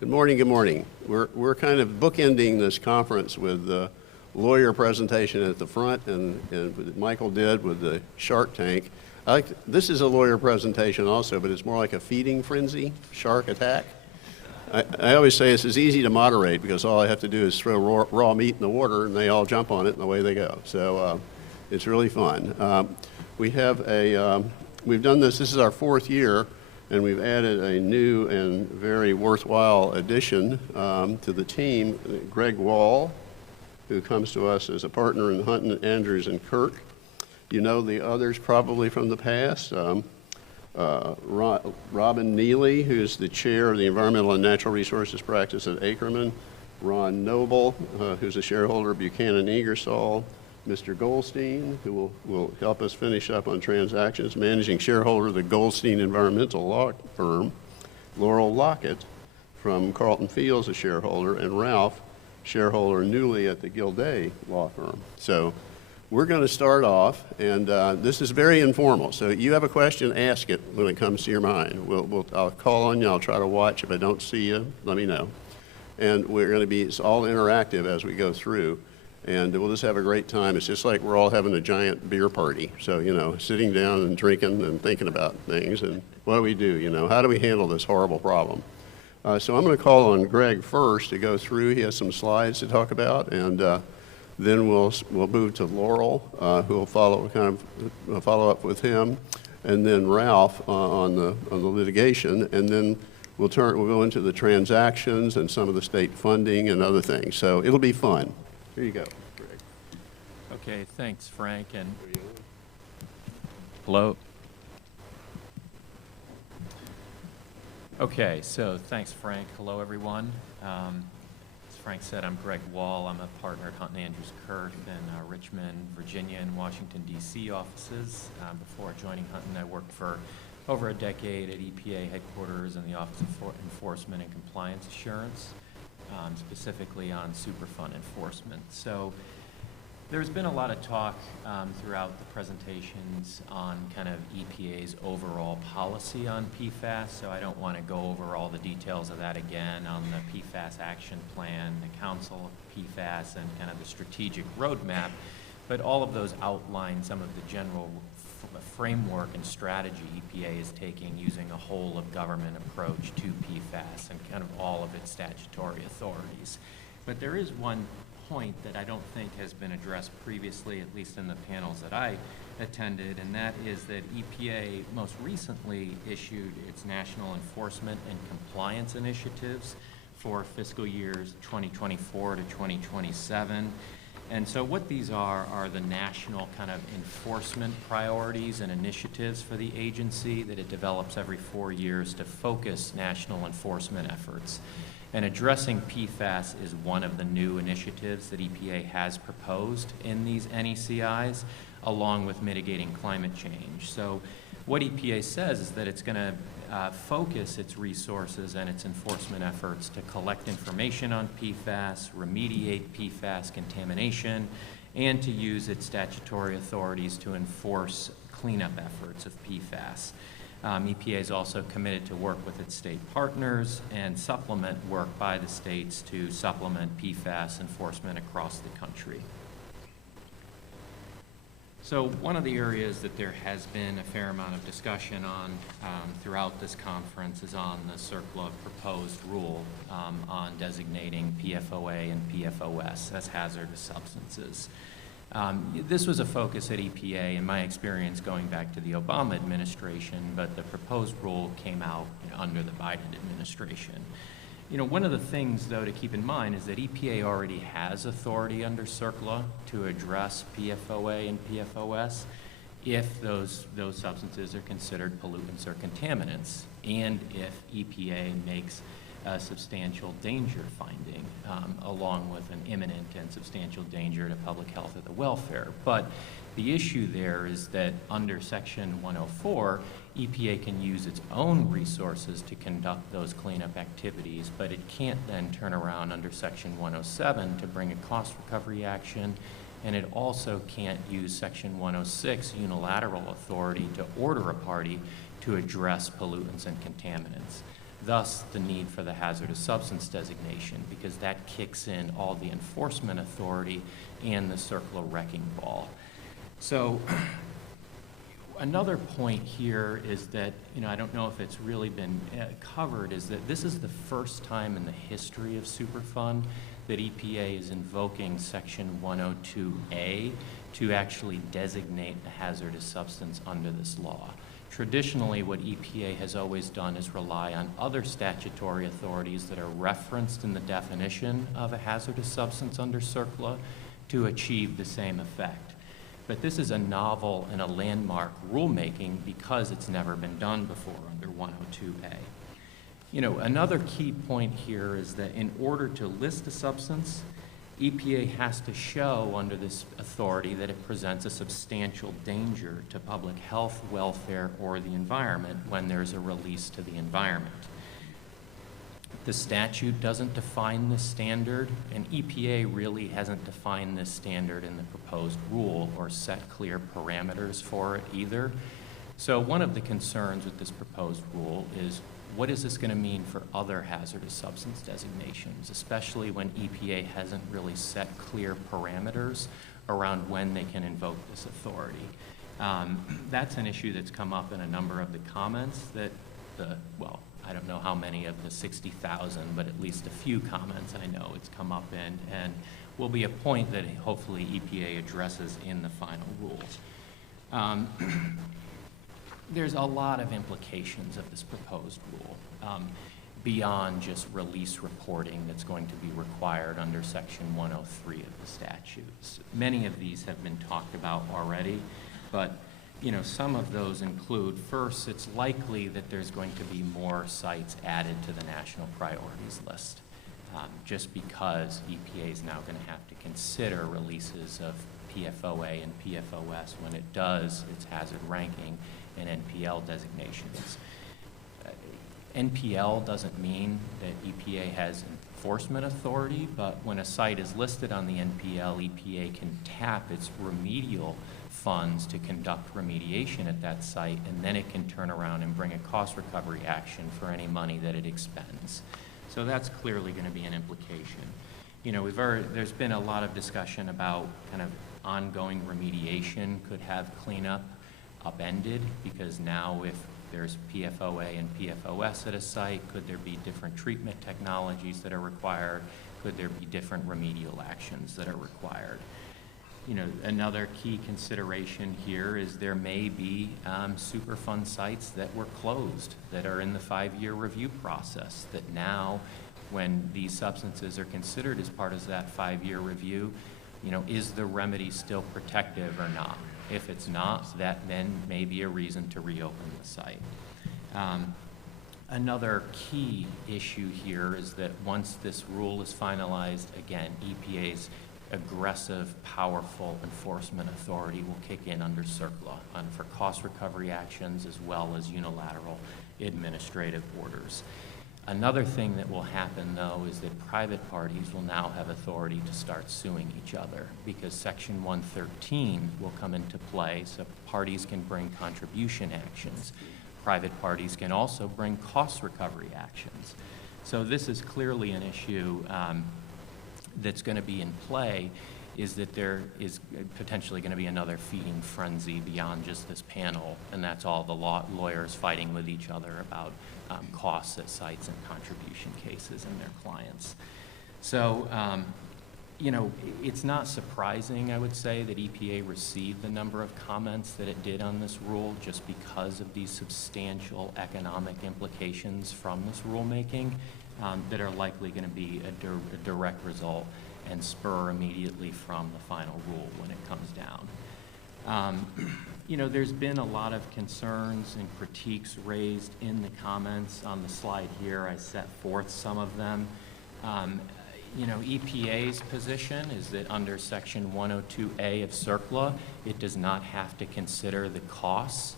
Good morning, good morning. We're kind of bookending this conference with the lawyer presentation at the front and what Michael did with the Shark Tank. This is a lawyer presentation also, but it's more like a feeding frenzy, shark attack. I always say it's as easy to moderate because all I have to do is throw raw meat in the water and they all jump on it and away they go. So it's really fun. We've done this is our fourth year, and we've added a new and very worthwhile addition to the team, Greg Wall, who comes to us as a partner in Hunton, Andrews, and Kurth. You know the others probably from the past. Robyn Neely, who's the chair of the Environmental and Natural Resources Practice at Akerman. Ron Noble, who's a shareholder of Buchanan, Ingersoll. Mr. Goldstein, who will help us finish up on transactions, managing shareholder of the Goldstein Environmental Law Firm. Laurel Lockett from Carlton Fields, a shareholder, and Ralph, shareholder newly at the Guilday Law Firm. So we're going to start off, and this is very informal. So you have a question, ask it when it comes to your mind. I'll call on you. I'll try to watch. If I don't see you, let me know. And it's all interactive as we go through. And we'll just have a great time. It's just like we're all having a giant beer party. So, sitting down and drinking and thinking about things. And what do we do? How do we handle this horrible problem? So I'm going to call on Greg first to go through. He has some slides to talk about. And then we'll move to Laurel, who will follow up with him. And then Ralph on the litigation. And then we'll go into the transactions and some of the state funding and other things. So it'll be fun. Here you go, Greg. Okay, thanks, Frank. And hello. Okay, so thanks, Frank. Hello, everyone. As Frank said, I'm Greg Wall. I'm a partner at Hunton, Andrews, Kurth in Richmond, Virginia, and Washington, D.C. offices. Before joining Hunton, I worked for over a decade at EPA headquarters in the Office of Enforcement and Compliance Assurance. Specifically on Superfund enforcement. So there's been a lot of talk throughout the presentations on kind of EPA's overall policy on PFAS, so I don't want to go over all the details of that again on the PFAS action plan, the Council of PFAS, and kind of the strategic roadmap, but all of those outline some of the general framework and strategy EPA is taking using a whole of government approach to PFAS and kind of all of its statutory authorities. But there is one point that I don't think has been addressed previously, at least in the panels that I attended, and that is that EPA most recently issued its National Enforcement and Compliance Initiatives for fiscal years 2024 to 2027. And so what these are the national kind of enforcement priorities and initiatives for the agency that it develops every 4 years to focus national enforcement efforts. And addressing PFAS is one of the new initiatives that EPA has proposed in these NECIs, along with mitigating climate change. So what EPA says is that it's going to focus its resources and its enforcement efforts to collect information on PFAS, remediate PFAS contamination, and to use its statutory authorities to enforce cleanup efforts of PFAS. EPA is also committed to work with its state partners and supplement work by the states to supplement PFAS enforcement across the country. So one of the areas that there has been a fair amount of discussion on throughout this conference is on the CERCLA proposed rule on designating PFOA and PFOS as hazardous substances. This was a focus at EPA in my experience going back to the Obama administration, but the proposed rule came out under the Biden administration. One of the things, though, to keep in mind is that EPA already has authority under CERCLA to address PFOA and PFOS if those substances are considered pollutants or contaminants, and if EPA makes a substantial danger finding, along with an imminent and substantial danger to public health or the welfare. But the issue there is that under Section 104, EPA can use its own resources to conduct those cleanup activities, but it can't then turn around under Section 107 to bring a cost recovery action, and it also can't use Section 106 unilateral authority to order a party to address pollutants and contaminants. thus the need for the hazardous substance designation, because that kicks in all the enforcement authority and the circular wrecking ball. So another point here is that, I don't know if it's really been covered, is that this is the first time in the history of Superfund that EPA is invoking Section 102A to actually designate a hazardous substance under this law. Traditionally, what EPA has always done is rely on other statutory authorities that are referenced in the definition of a hazardous substance under CERCLA to achieve the same effect. But this is a novel and a landmark rulemaking because it's never been done before under 102A. Another key point here is that in order to list a substance, EPA has to show under this authority that it presents a substantial danger to public health, welfare, or the environment when there's a release to the environment. The statute doesn't define this standard, and EPA really hasn't defined this standard in the proposed rule or set clear parameters for it either. So one of the concerns with this proposed rule is, what is this going to mean for other hazardous substance designations, especially when EPA hasn't really set clear parameters around when they can invoke this authority? That's an issue that's come up in a number of the comments that I don't know how many of the 60,000, but at least a few comments I know it's come up in, and will be a point that hopefully EPA addresses in the final rules. There's a lot of implications of this proposed rule beyond just release reporting that's going to be required under Section 103 of the statutes. Many of these have been talked about already, but some of those include, first, it's likely that there's going to be more sites added to the national priorities list, just because EPA is now going to have to consider releases of PFOA and PFOS when it does its hazard ranking and NPL designations. NPL doesn't mean that EPA has enforcement authority, but when a site is listed on the NPL, EPA can tap its remedial funds to conduct remediation at that site, and then it can turn around and bring a cost recovery action for any money that it expends. So that's clearly going to be an implication. There's been a lot of discussion about kind of ongoing remediation could have cleanup upended, because now if there's PFOA and PFOS at a site, could there be different treatment technologies that are required? Could there be different remedial actions that are required? Another key consideration here is there may be Superfund sites that were closed that are in the 5-year review process, that now when these substances are considered as part of that 5-year review, is the remedy still protective or not? If it's not, that then may be a reason to reopen the site. Another key issue here is that once this rule is finalized, again, EPA's aggressive, powerful enforcement authority will kick in under CERCLA for cost recovery actions as well as unilateral administrative orders. Another thing that will happen, though, is that private parties will now have authority to start suing each other, because Section 113 will come into play, so parties can bring contribution actions. Private parties can also bring cost recovery actions. So this is clearly an issue that's going to be in play, is that there is potentially going to be another feeding frenzy beyond just this panel, and that's all the lawyers fighting with each other about costs at sites and contribution cases and their clients. So, it's not surprising, I would say, that EPA received the number of comments that it did on this rule, just because of these substantial economic implications from this rulemaking that are likely going to be a direct result and spur immediately from the final rule when it comes down. There's been a lot of concerns and critiques raised in the comments. On the slide here, I set forth some of them. EPA's position is that under Section 102A of CERCLA, it does not have to consider the costs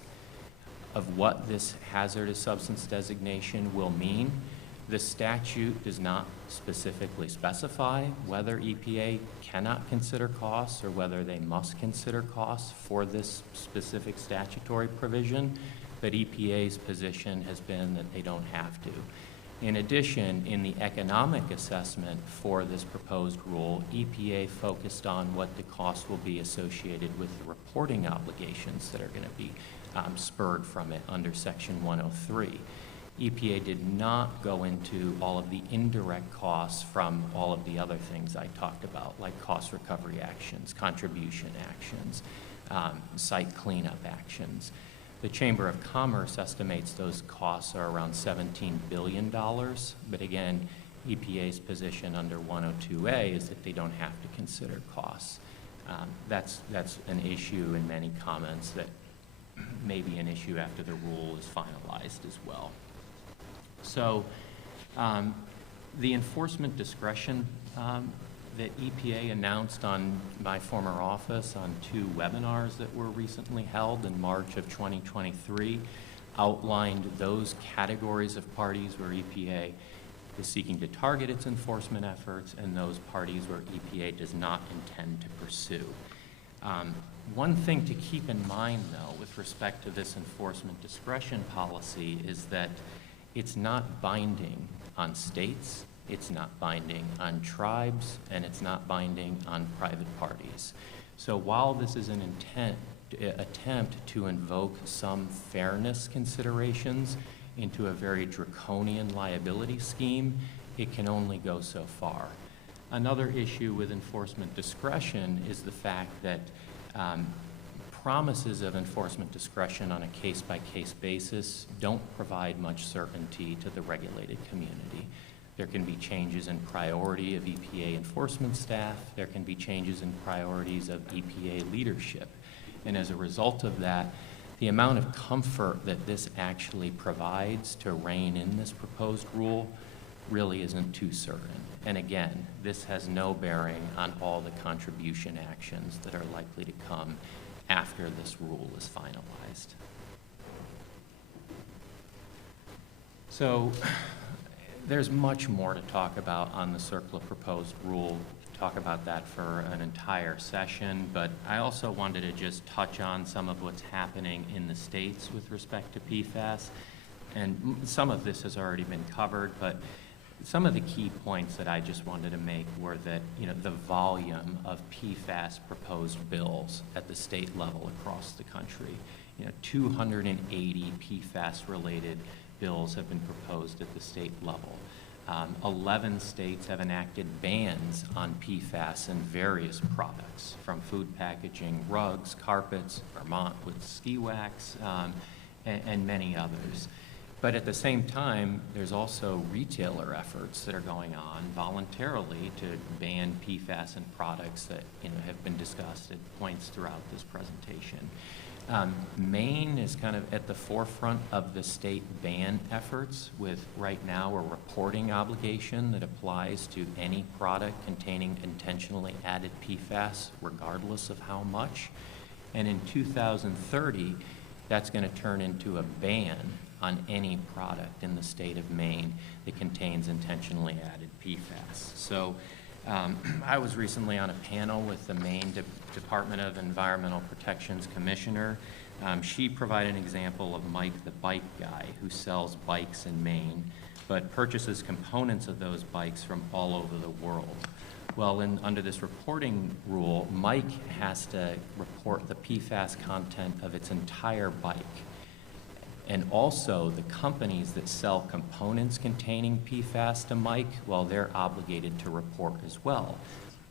of what this hazardous substance designation will mean. The statute does not specifically specify whether EPA cannot consider costs or whether they must consider costs for this specific statutory provision, but EPA's position has been that they don't have to. In addition, in the economic assessment for this proposed rule, EPA focused on what the cost will be associated with the reporting obligations that are going to be spurred from it under Section 103. EPA did not go into all of the indirect costs from all of the other things I talked about, like cost recovery actions, contribution actions, site cleanup actions. The Chamber of Commerce estimates those costs are around $17 billion, but again, EPA's position under 102A is that they don't have to consider costs. That's an issue in many comments that may be an issue after the rule is finalized as well. So the enforcement discretion that EPA announced on my former office on 2 webinars that were recently held in March of 2023 outlined those categories of parties where EPA is seeking to target its enforcement efforts and those parties where EPA does not intend to pursue. One thing to keep in mind, though, with respect to this enforcement discretion policy is that it's not binding on states, it's not binding on tribes, and it's not binding on private parties. So while this is an attempt to invoke some fairness considerations into a very draconian liability scheme, it can only go so far. Another issue with enforcement discretion is the fact that promises of enforcement discretion on a case-by-case basis don't provide much certainty to the regulated community. There can be changes in priority of EPA enforcement staff. There can be changes in priorities of EPA leadership. And as a result of that, the amount of comfort that this actually provides to rein in this proposed rule really isn't too certain. And again, this has no bearing on all the contribution actions that are likely to come after this rule is finalized. So there's much more to talk about on the CERCLA proposed rule. Talk about that for an entire session, but I also wanted to just touch on some of what's happening in the states with respect to PFAS. And some of this has already been covered, but some of the key points that I just wanted to make were that, the volume of PFAS proposed bills at the state level across the country. 280 PFAS-related bills have been proposed at the state level. 11 states have enacted bans on PFAS in various products, from food packaging, rugs, carpets, Vermont with ski wax, and many others. But at the same time, there's also retailer efforts that are going on voluntarily to ban PFAS in products that have been discussed at points throughout this presentation. Maine is kind of at the forefront of the state ban efforts with right now a reporting obligation that applies to any product containing intentionally added PFAS, regardless of how much. And in 2030, that's going to turn into a ban on any product in the state of Maine that contains intentionally added PFAS. So I was recently on a panel with the Maine Department of Environmental Protection's commissioner. She provided an example of Mike the bike guy who sells bikes in Maine, but purchases components of those bikes from all over the world. Well, under this reporting rule, Mike has to report the PFAS content of its entire bike. And also, the companies that sell components containing PFAS to Mike, well, they're obligated to report as well.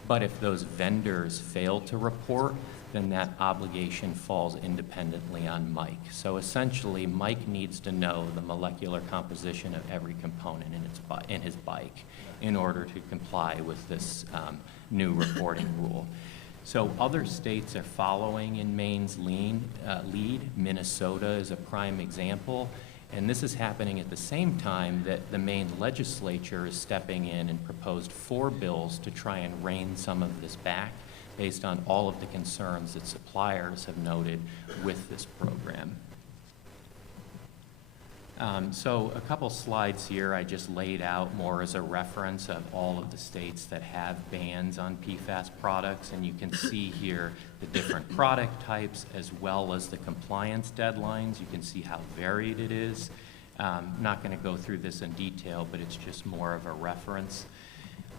But if those vendors fail to report, then that obligation falls independently on Mike. So essentially, Mike needs to know the molecular composition of every component in his bike in order to comply with this new reporting rule. So other states are following in Maine's lead. Minnesota is a prime example. And this is happening at the same time that the Maine legislature is stepping in and proposed 4 bills to try and rein some of this back based on all of the concerns that suppliers have noted with this program. So a couple slides here I just laid out more as a reference of all of the states that have bans on PFAS products, and you can see here the different product types as well as the compliance deadlines. You can see how varied it is. Not going to go through this in detail, but it's just more of a reference.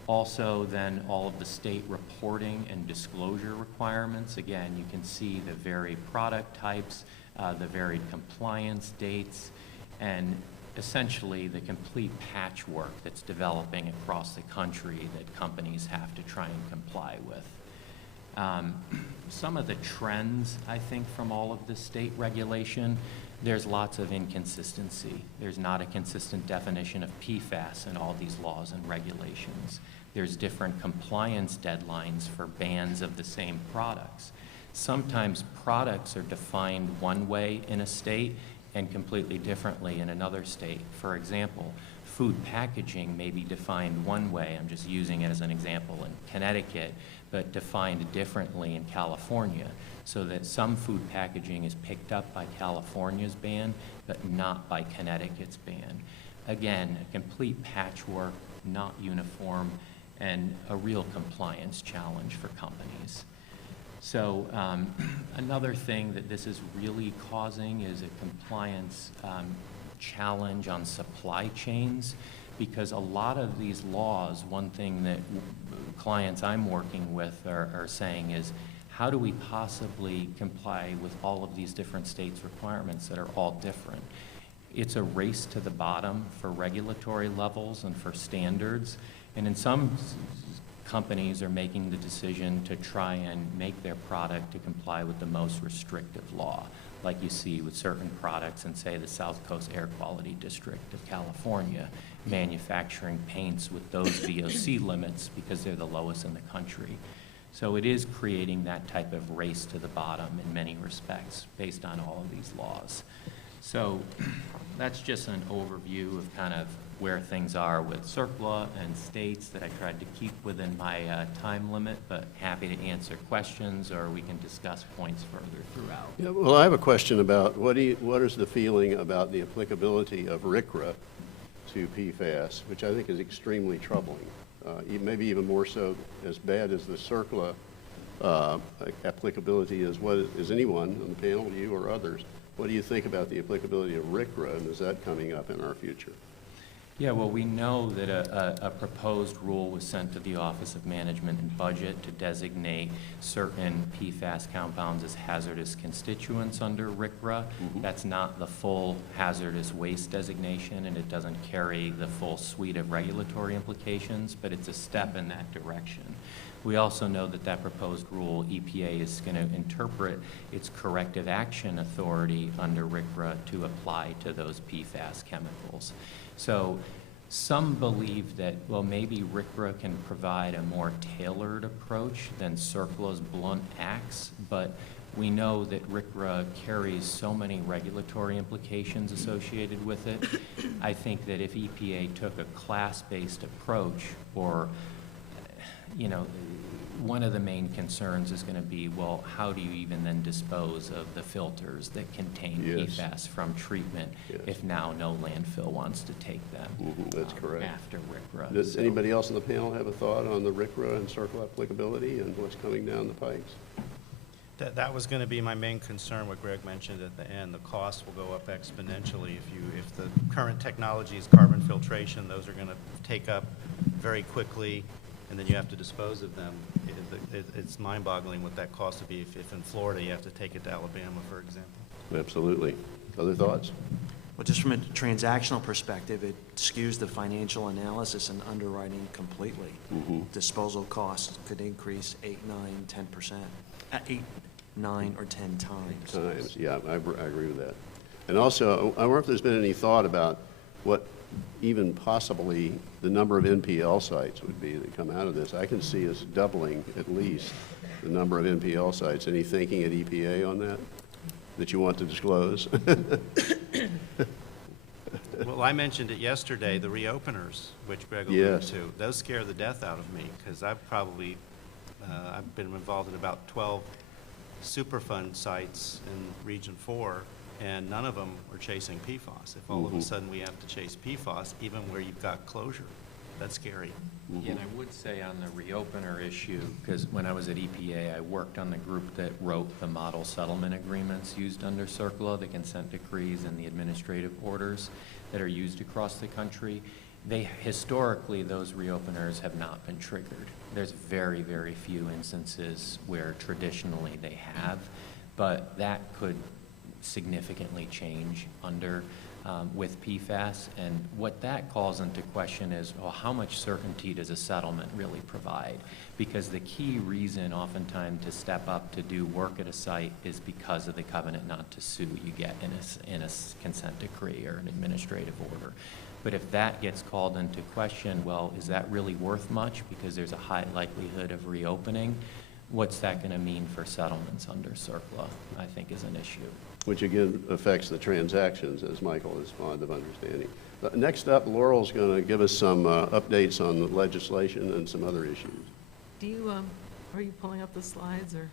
Also, then, all of the state reporting and disclosure requirements. Again, you can see the varied product types, the varied compliance dates, and essentially the complete patchwork that's developing across the country that companies have to try and comply with. Some of the trends, I think, from all of this state regulation, there's lots of inconsistency. There's not a consistent definition of PFAS in all these laws and regulations. There's different compliance deadlines for bans of the same products. Sometimes products are defined one way in a state and completely differently in another state. For example, food packaging may be defined one way, I'm just using it as an example, in Connecticut, but defined differently in California, so that some food packaging is picked up by California's ban, but not by Connecticut's ban. Again, a complete patchwork, not uniform, and a real compliance challenge for companies. So another thing that this is really causing is a compliance challenge on supply chains, because a lot of these laws, one thing that clients I'm working with are saying is, how do we possibly comply with all of these different states' requirements that are all different? It's a race to the bottom for regulatory levels and for standards, and in some companies are making the decision to try and make their product to comply with the most restrictive law, like you see with certain products in, say, the South Coast Air Quality District of California, manufacturing paints with those VOC limits because they're the lowest in the country. So it is creating that type of race to the bottom in many respects based on all of these laws. So that's just an overview of kind of where things are with CERCLA and states that I tried to keep within my time limit, but happy to answer questions or we can discuss points further throughout. Yeah, well, I have a question about what is the feeling about the applicability of RCRA to PFAS, which I think is extremely troubling, maybe even more so as bad as the CERCLA applicability is anyone on the panel, you or others. What do you think about the applicability of RCRA, and is that coming up in our future? Yeah, well, we know that a proposed rule was sent to the Office of Management and Budget to designate certain PFAS compounds as hazardous constituents under RCRA. Mm-hmm. That's not the full hazardous waste designation, and it doesn't carry the full suite of regulatory implications, but it's a step in that direction. We also know that that proposed rule, EPA is going to interpret its corrective action authority under RCRA to apply to those PFAS chemicals. So some believe that, well, maybe RCRA can provide a more tailored approach than CERCLA's blunt axe, but we know that RCRA carries so many regulatory implications associated with it. I think that if EPA took a class-based approach, or, you know, one of the main concerns is going to be, well, how do you even then dispose of the filters that contain PFAS from treatment if now no landfill wants to take them? Mm-hmm, that's correct. After RCRA. Does anybody else on the panel have a thought on the RCRA and CERCLA applicability and what's coming down the pipes? That was going to be my main concern, what Greg mentioned at the end. The cost will go up exponentially if the current technology is carbon filtration. Those are going to take up very quickly, and then you have to dispose of them. It's mind-boggling what that cost would be if in Florida you have to take it to Alabama, for example. Absolutely. Other thoughts? Well, just from a transactional perspective, it skews the financial analysis and underwriting completely. Mm-hmm. Disposal costs could increase 8, 9, 10%, 8, 9, or 10 times. Yeah, I agree with that. And also, I wonder if there's been any thought about what even possibly the number of NPL sites would be that come out of this. I can see us doubling at least the number of NPL sites. Any thinking at EPA on that you want to disclose? Well, I mentioned it yesterday, the reopeners, which Greg alluded to. Those scare the death out of me, because I've been involved in about 12 Superfund sites in Region 4, and none of them are chasing PFAS. If all of a sudden we have to chase PFAS, even where you've got closure, that's scary. Yeah, and I would say on the reopener issue, because when I was at EPA, I worked on the group that wrote the model settlement agreements used under CERCLA, the consent decrees and the administrative orders. that are used across the country. Historically, those reopeners have not been triggered. There's very, very few instances where traditionally they have, but that could significantly change with PFAS. And what that calls into question is, well, how much certainty does a settlement really provide? Because the key reason oftentimes to step up to do work at a site is because of the covenant not to sue you get in a consent decree or an administrative order. But if that gets called into question, well, is that really worth much because there's a high likelihood of reopening? What's that going to mean for settlements under CERCLA, I think, is an issue. Which again affects the transactions, as Michael is fond of understanding. Next up, Laurel's going to give us some updates on the legislation and some other issues. Do you, are you pulling up the slides or?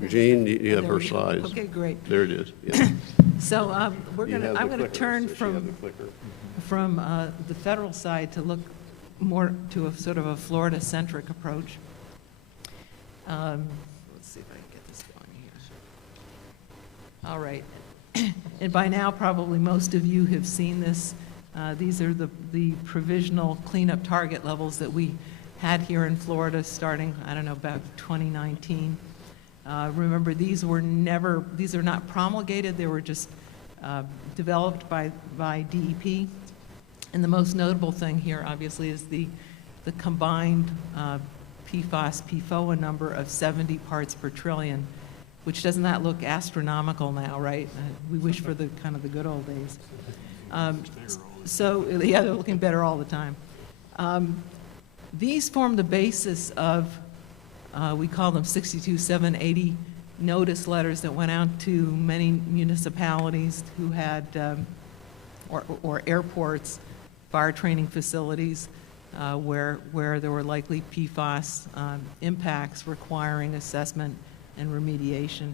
Eugene, you have There her we go. slides. Okay, great. There it is. Yeah. So I'm You have the going to clicker, turn so she have the from clicker. the federal side to look more to a sort of a Florida-centric approach. Let's see if I can get this going here. All right. And by now, probably most of you have seen this. These are the provisional cleanup target levels that we had here in Florida starting, I don't know, about 2019. Remember, these are not promulgated. They were just developed by DEP. And the most notable thing here, obviously, is the combined PFAS, PFOA number of 70 parts per trillion, which doesn't that look astronomical now, right? We wish for the kind of the good old days. So, yeah, they're looking better all the time. These form the basis of, we call them 62780 notice letters that went out to many municipalities who had, or airports, fire training facilities, where there were likely PFAS impacts requiring assessment and remediation.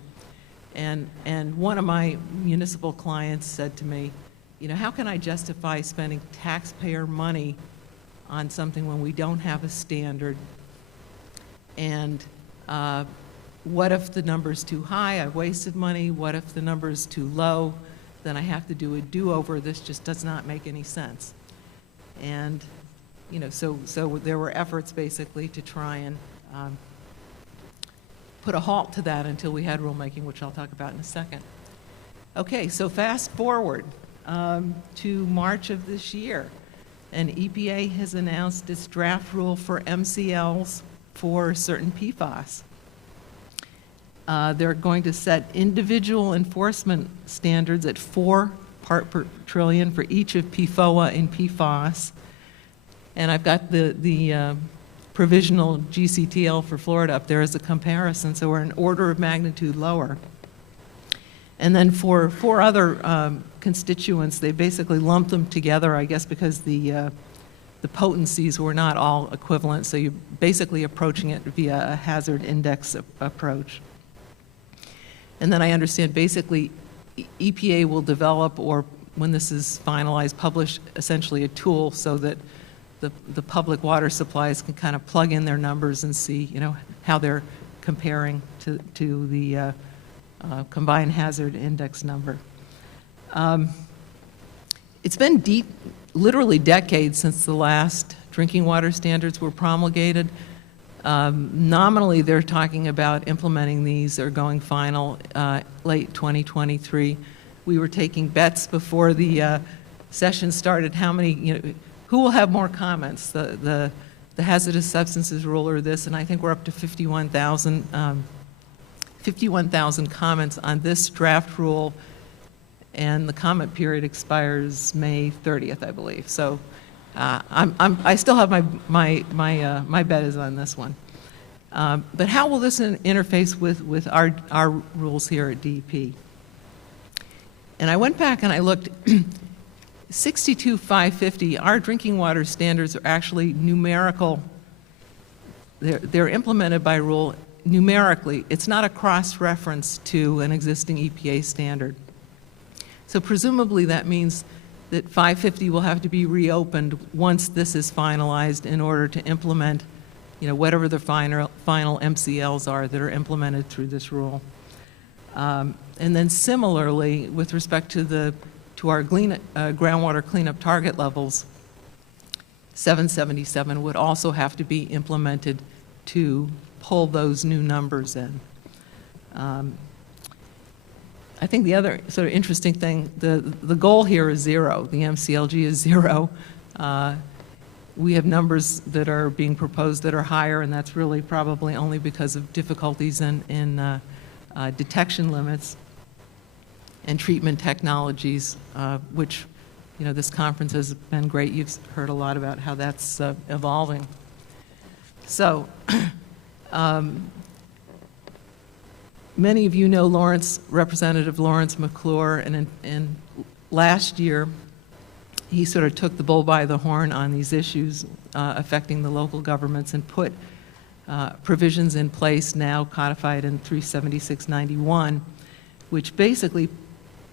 And one of my municipal clients said to me, you know, how can I justify spending taxpayer money on something when we don't have a standard? And what if the number's too high? I've wasted money. What if the number's too low? Then I have to do a do-over. This just does not make any sense. And, you know, so there were efforts basically to try and put a halt to that until we had rulemaking, which I'll talk about in a second. Okay, so fast forward to March of this year, and EPA has announced its draft rule for MCLs for certain PFAS. They're going to set individual enforcement standards at 4 part per trillion for each of PFOA and PFAS. And I've got the provisional GCTL for Florida up there as a comparison, so we're an order of magnitude lower. And then for 4 other constituents, they basically lumped them together, I guess, because the potencies were not all equivalent, so you're basically approaching it via a hazard index approach. And then I understand basically EPA will develop, or when this is finalized, publish essentially a tool so that the public water supplies can kind of plug in their numbers and see, you know, how they're comparing to the combined hazard index number. It's been literally decades since the last drinking water standards were promulgated. Nominally, they're talking about implementing these or going final late 2023. We were taking bets before the session started how many, you know, who will have more comments, the hazardous substances rule or this, and I think we're up to 51,000 comments on this draft rule, and the comment period expires May 30th, I believe. So I still have my bet is on this one. But how will this interface with our rules here at DEP? And I went back and I looked. 62550, our drinking water standards are actually numerical. They're implemented by rule numerically. It's not a cross-reference to an existing EPA standard. So presumably that means that 550 will have to be reopened once this is finalized in order to implement, you know, whatever the final MCLs are that are implemented through this rule. And then similarly, with respect to the to our groundwater cleanup target levels, 777 would also have to be implemented to pull those new numbers in. I think the other sort of interesting thing, the goal here is 0. The MCLG is 0. We have numbers that are being proposed that are higher, and that's really probably only because of difficulties in detection limits and treatment technologies, which, this conference has been great. You've heard a lot about how that's evolving. So, many of you know Representative Lawrence McClure, and last year, he sort of took the bull by the horn on these issues affecting the local governments and put provisions in place now codified in 37691, which basically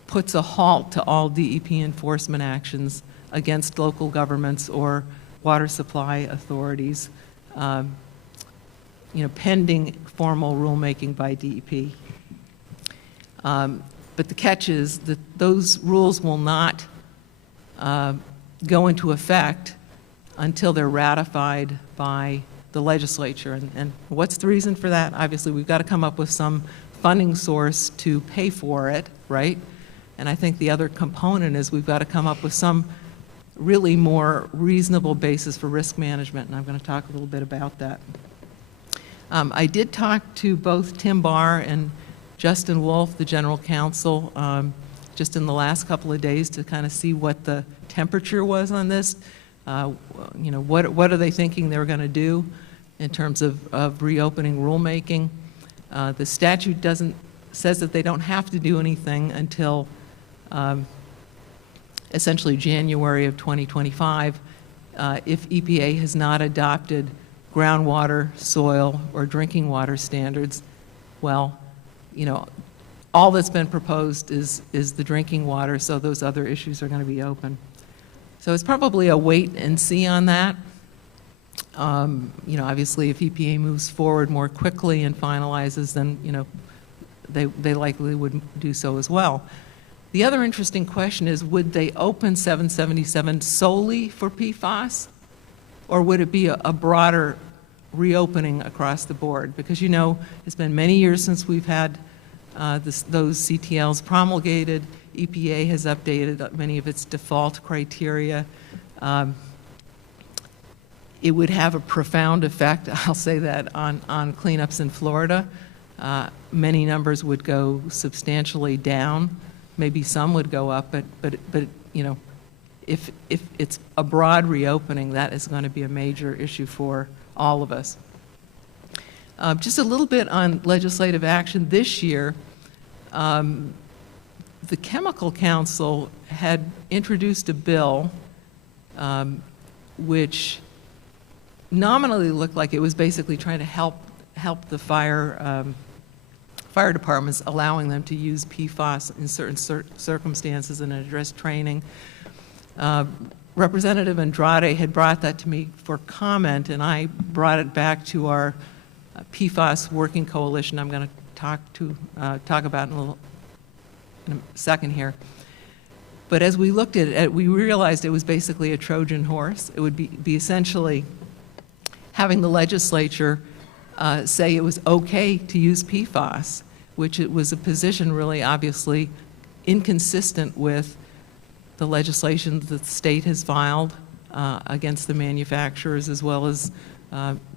puts a halt to all DEP enforcement actions against local governments or water supply authorities, pending formal rulemaking by DEP. But the catch is that those rules will not go into effect until they're ratified by the legislature. And what's the reason for that? Obviously, we've got to come up with some funding source to pay for it, right? And I think the other component is we've got to come up with some really more reasonable basis for risk management, and I'm going to talk a little bit about that. I did talk to both Tim Barr and Justin Wolf, the general counsel, just in the last couple of days to kind of see what the temperature was on this. What are they thinking they're going to do in terms of reopening rulemaking? The statute says that they don't have to do anything until essentially January of 2025 if EPA has not adopted groundwater, soil, or drinking water standards. Well, all that's been proposed is the drinking water, so those other issues are going to be open. So it's probably a wait and see on that. Obviously, if EPA moves forward more quickly and finalizes, then, they likely would do so as well. The other interesting question is, would they open 777 solely for PFAS, or would it be a broader reopening across the board? Because, it's been many years since we've had those CTLs promulgated. EPA has updated many of its default criteria. It would have a profound effect, I'll say that, on cleanups in Florida. Many numbers would go substantially down. Maybe some would go up, but if it's a broad reopening, that is going to be a major issue for all of us. Just a little bit on legislative action this year. The Chemical Council had introduced a bill which nominally looked like it was basically trying to help the fire departments, allowing them to use PFAS in certain circumstances and address training. Representative Andrade had brought that to me for comment, and I brought it back to our PFAS Working Coalition. I'm going to talk about in a second here. But as we looked at it, we realized it was basically a Trojan horse. It would be essentially having the legislature say it was okay to use PFAS, which it was a position really obviously inconsistent with the legislation that the state has filed against the manufacturers, as well as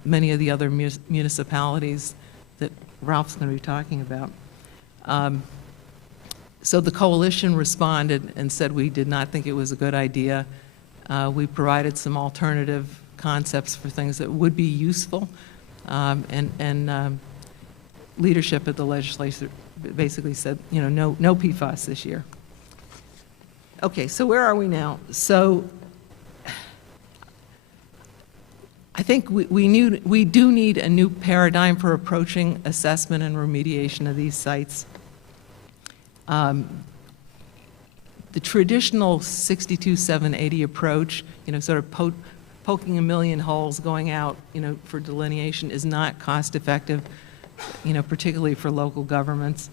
many of the other municipalities that Ralph's going to be talking about. So the coalition responded and said we did not think it was a good idea. We provided some alternative concepts for things that would be useful, and leadership at the legislature basically said, no PFAS this year. Okay, so where are we now? So I think we do need a new paradigm for approaching assessment and remediation of these sites. The traditional 62-780 approach, sort of poking a million holes, going out, for delineation is not cost effective, particularly for local governments.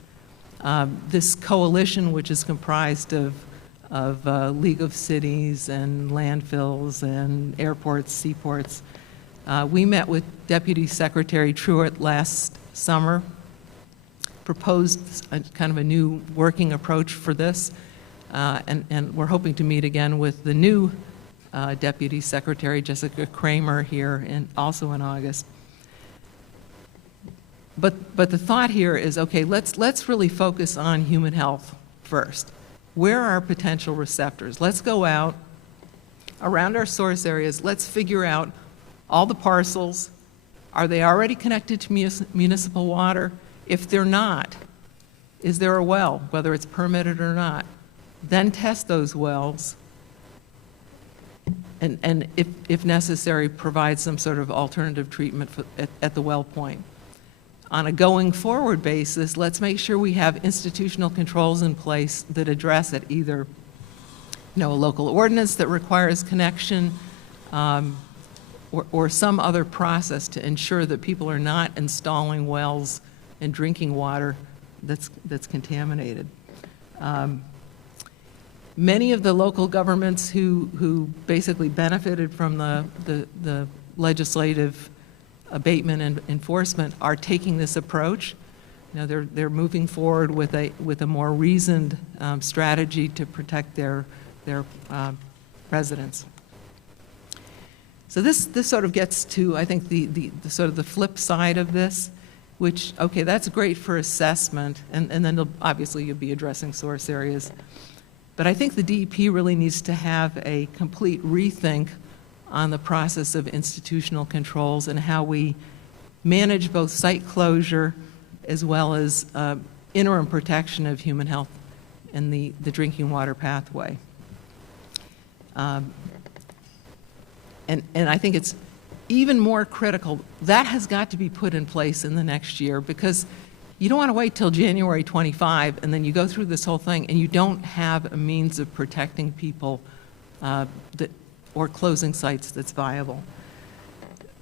This coalition, which is comprised of League of Cities and landfills and airports, seaports. We met with Deputy Secretary Truitt last summer, proposed kind of a new working approach for this, and we're hoping to meet again with the new Deputy Secretary, Jessica Kramer, here also in August. But the thought here is, okay, let's really focus on human health first. Where are our potential receptors? Let's go out around our source areas. Let's figure out all the parcels. Are they already connected to municipal water? If they're not, is there a well, whether it's permitted or not? Then test those wells, and if necessary, provide some sort of alternative treatment at the well point. On a going forward basis, let's make sure we have institutional controls in place that address it, either a local ordinance that requires connection, or some other process to ensure that people are not installing wells and drinking water that's contaminated. Many of the local governments who basically benefited from the legislative abatement and enforcement are taking this approach. They're moving forward with a more reasoned strategy to protect their residents. So this sort of gets to, I think, the sort of the flip side of this, which, okay, that's great for assessment, and then obviously you'll be addressing source areas. But I think the DEP really needs to have a complete rethink on the process of institutional controls and how we manage both site closure as well as interim protection of human health in the drinking water pathway. And I think it's even more critical. That has got to be put in place in the next year, because you don't want to wait till January 25 and then you go through this whole thing and you don't have a means of protecting people or closing sites that's viable.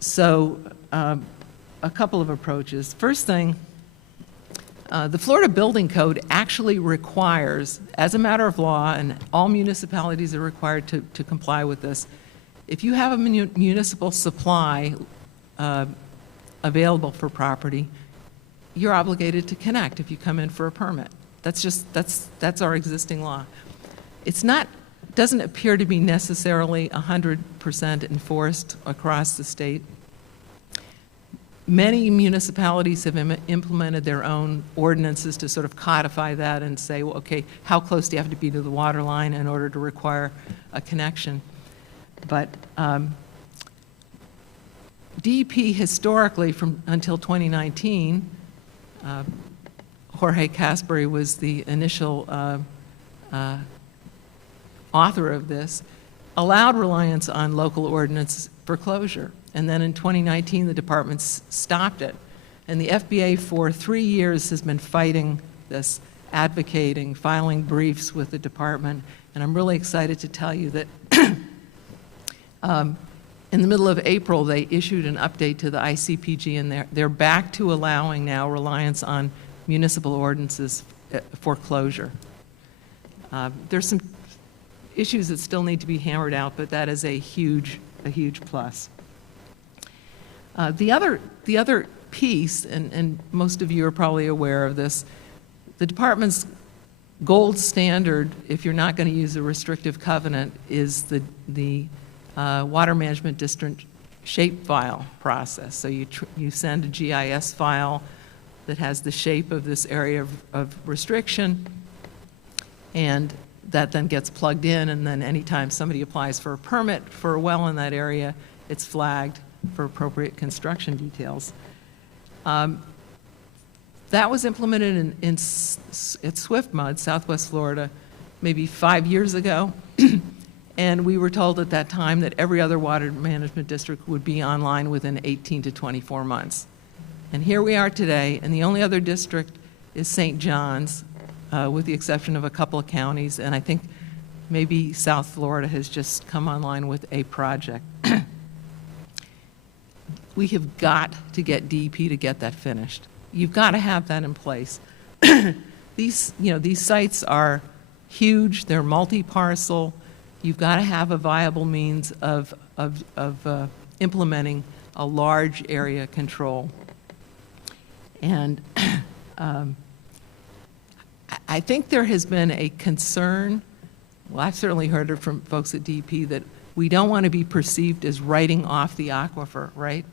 So a couple of approaches. First thing, the Florida Building Code actually requires, as a matter of law, and all municipalities are required to comply with this, if you have a municipal supply available for property, you're obligated to connect if you come in for a permit. That's our existing law. Doesn't appear to be necessarily 100% enforced across the state. Many municipalities have implemented their own ordinances to sort of codify that and say, well, okay, how close do you have to be to the water line in order to require a connection? But DEP historically, until 2019, Jorge Caspery was the initial author of this, allowed reliance on local ordinance for closure. And then in 2019, the department stopped it. And the FBA for 3 years has been fighting this, advocating, filing briefs with the department. And I'm really excited to tell you that in the middle of April, they issued an update to the ICPG, and they're back to allowing now reliance on municipal ordinances for closure. There's some issues that still need to be hammered out, but that is a huge plus. The other piece, and most of you are probably aware of this, the department's gold standard, if you're not going to use a restrictive covenant, is the Water Management District shapefile process. So you send a GIS file that has the shape of this area of restriction, and that then gets plugged in, and then anytime somebody applies for a permit for a well in that area, it's flagged for appropriate construction details. That was implemented at SwiftMud, Southwest Florida, maybe 5 years ago. And we were told at that time that every other water management district would be online within 18 to 24 months. And here we are today, and the only other district is St. John's, with the exception of a couple of counties, and I think maybe South Florida has just come online with a project. We have got to get DEP to get that finished. You've got to have that in place. These sites are huge, they're multi-parcel. You've got to have a viable means of implementing a large area control. And I think there has been a concern, well, I've certainly heard it from folks at DEP, that we don't want to be perceived as writing off the aquifer, right?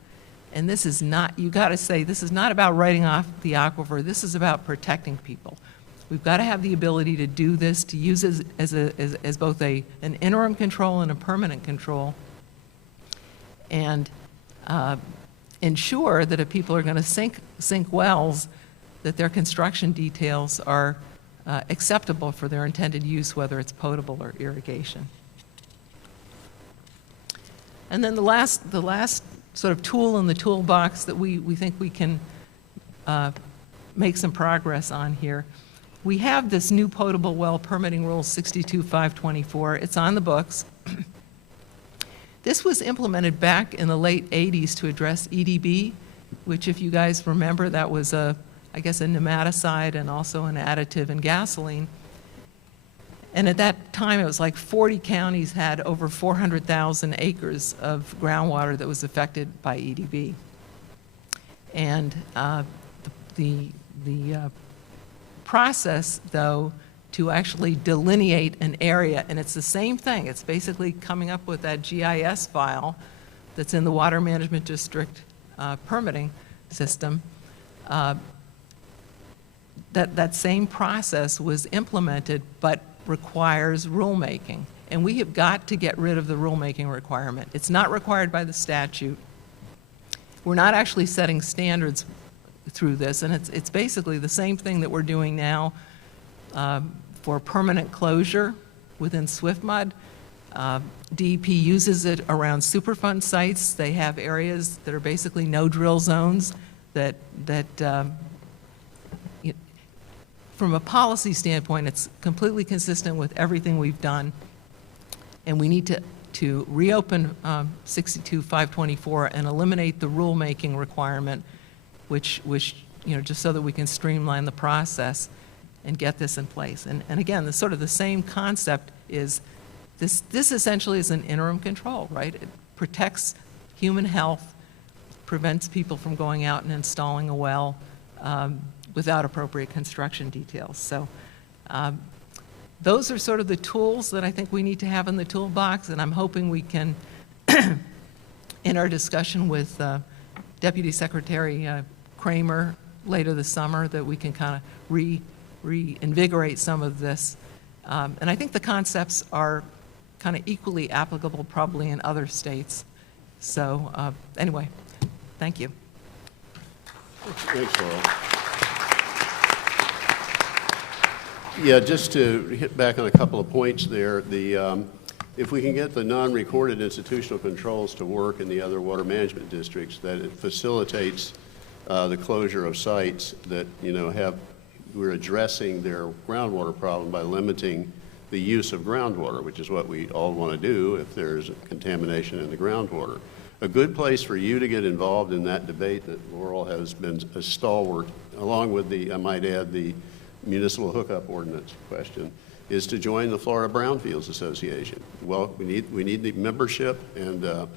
And this is not, you got to say, this is not about writing off the aquifer, this is about protecting people. We've got to have the ability to do this, to use it as both an interim control and a permanent control, and ensure that if people are going to sink wells, that their construction details are acceptable for their intended use, whether it's potable or irrigation. And then the last sort of tool in the toolbox that we think we can make some progress on here. We have this new potable well permitting rule 62-524. It's on the books. This was implemented back in the late 80s to address EDB, which, if you guys remember, that was I guess a nematicide and also an additive in gasoline. And at that time, it was like 40 counties had over 400,000 acres of groundwater that was affected by EDB. And the process, though, to actually delineate an area, and it's the same thing. It's basically coming up with that GIS file that's in the Water Management District permitting system. That same process was implemented, but requires rulemaking. And we have got to get rid of the rulemaking requirement. It's not required by the statute. We're not actually setting standards through this, and it's basically the same thing that we're doing now for permanent closure within SwiftMud. DEP uses it around Superfund sites. They have areas that are basically no drill zones that from a policy standpoint, it's completely consistent with everything we've done, and we need to reopen 62-524 and eliminate the rulemaking requirement, which just so that we can streamline the process and get this in place. And again, the sort of the same concept is this essentially is an interim control, right? It protects human health, prevents people from going out and installing a well without appropriate construction details. So those are sort of the tools that I think we need to have in the toolbox, and I'm hoping we can, in our discussion with Deputy Secretary Kramer later this summer, that we can kind of reinvigorate some of this. And I think the concepts are kind of equally applicable probably in other states. So anyway, thank you. Thanks, Laurel. Yeah, just to hit back on a couple of points there, if we can get the non-recorded institutional controls to work in the other water management districts, that it facilitates the closure of sites that we're addressing their groundwater problem by limiting the use of groundwater, which is what we all want to do if there's contamination in the groundwater. A good place for you to get involved in that debate that Laurel has been a stalwart, along with I might add, the municipal hookup ordinance question, is to join the Florida Brownfields Association. Well, we need the membership, and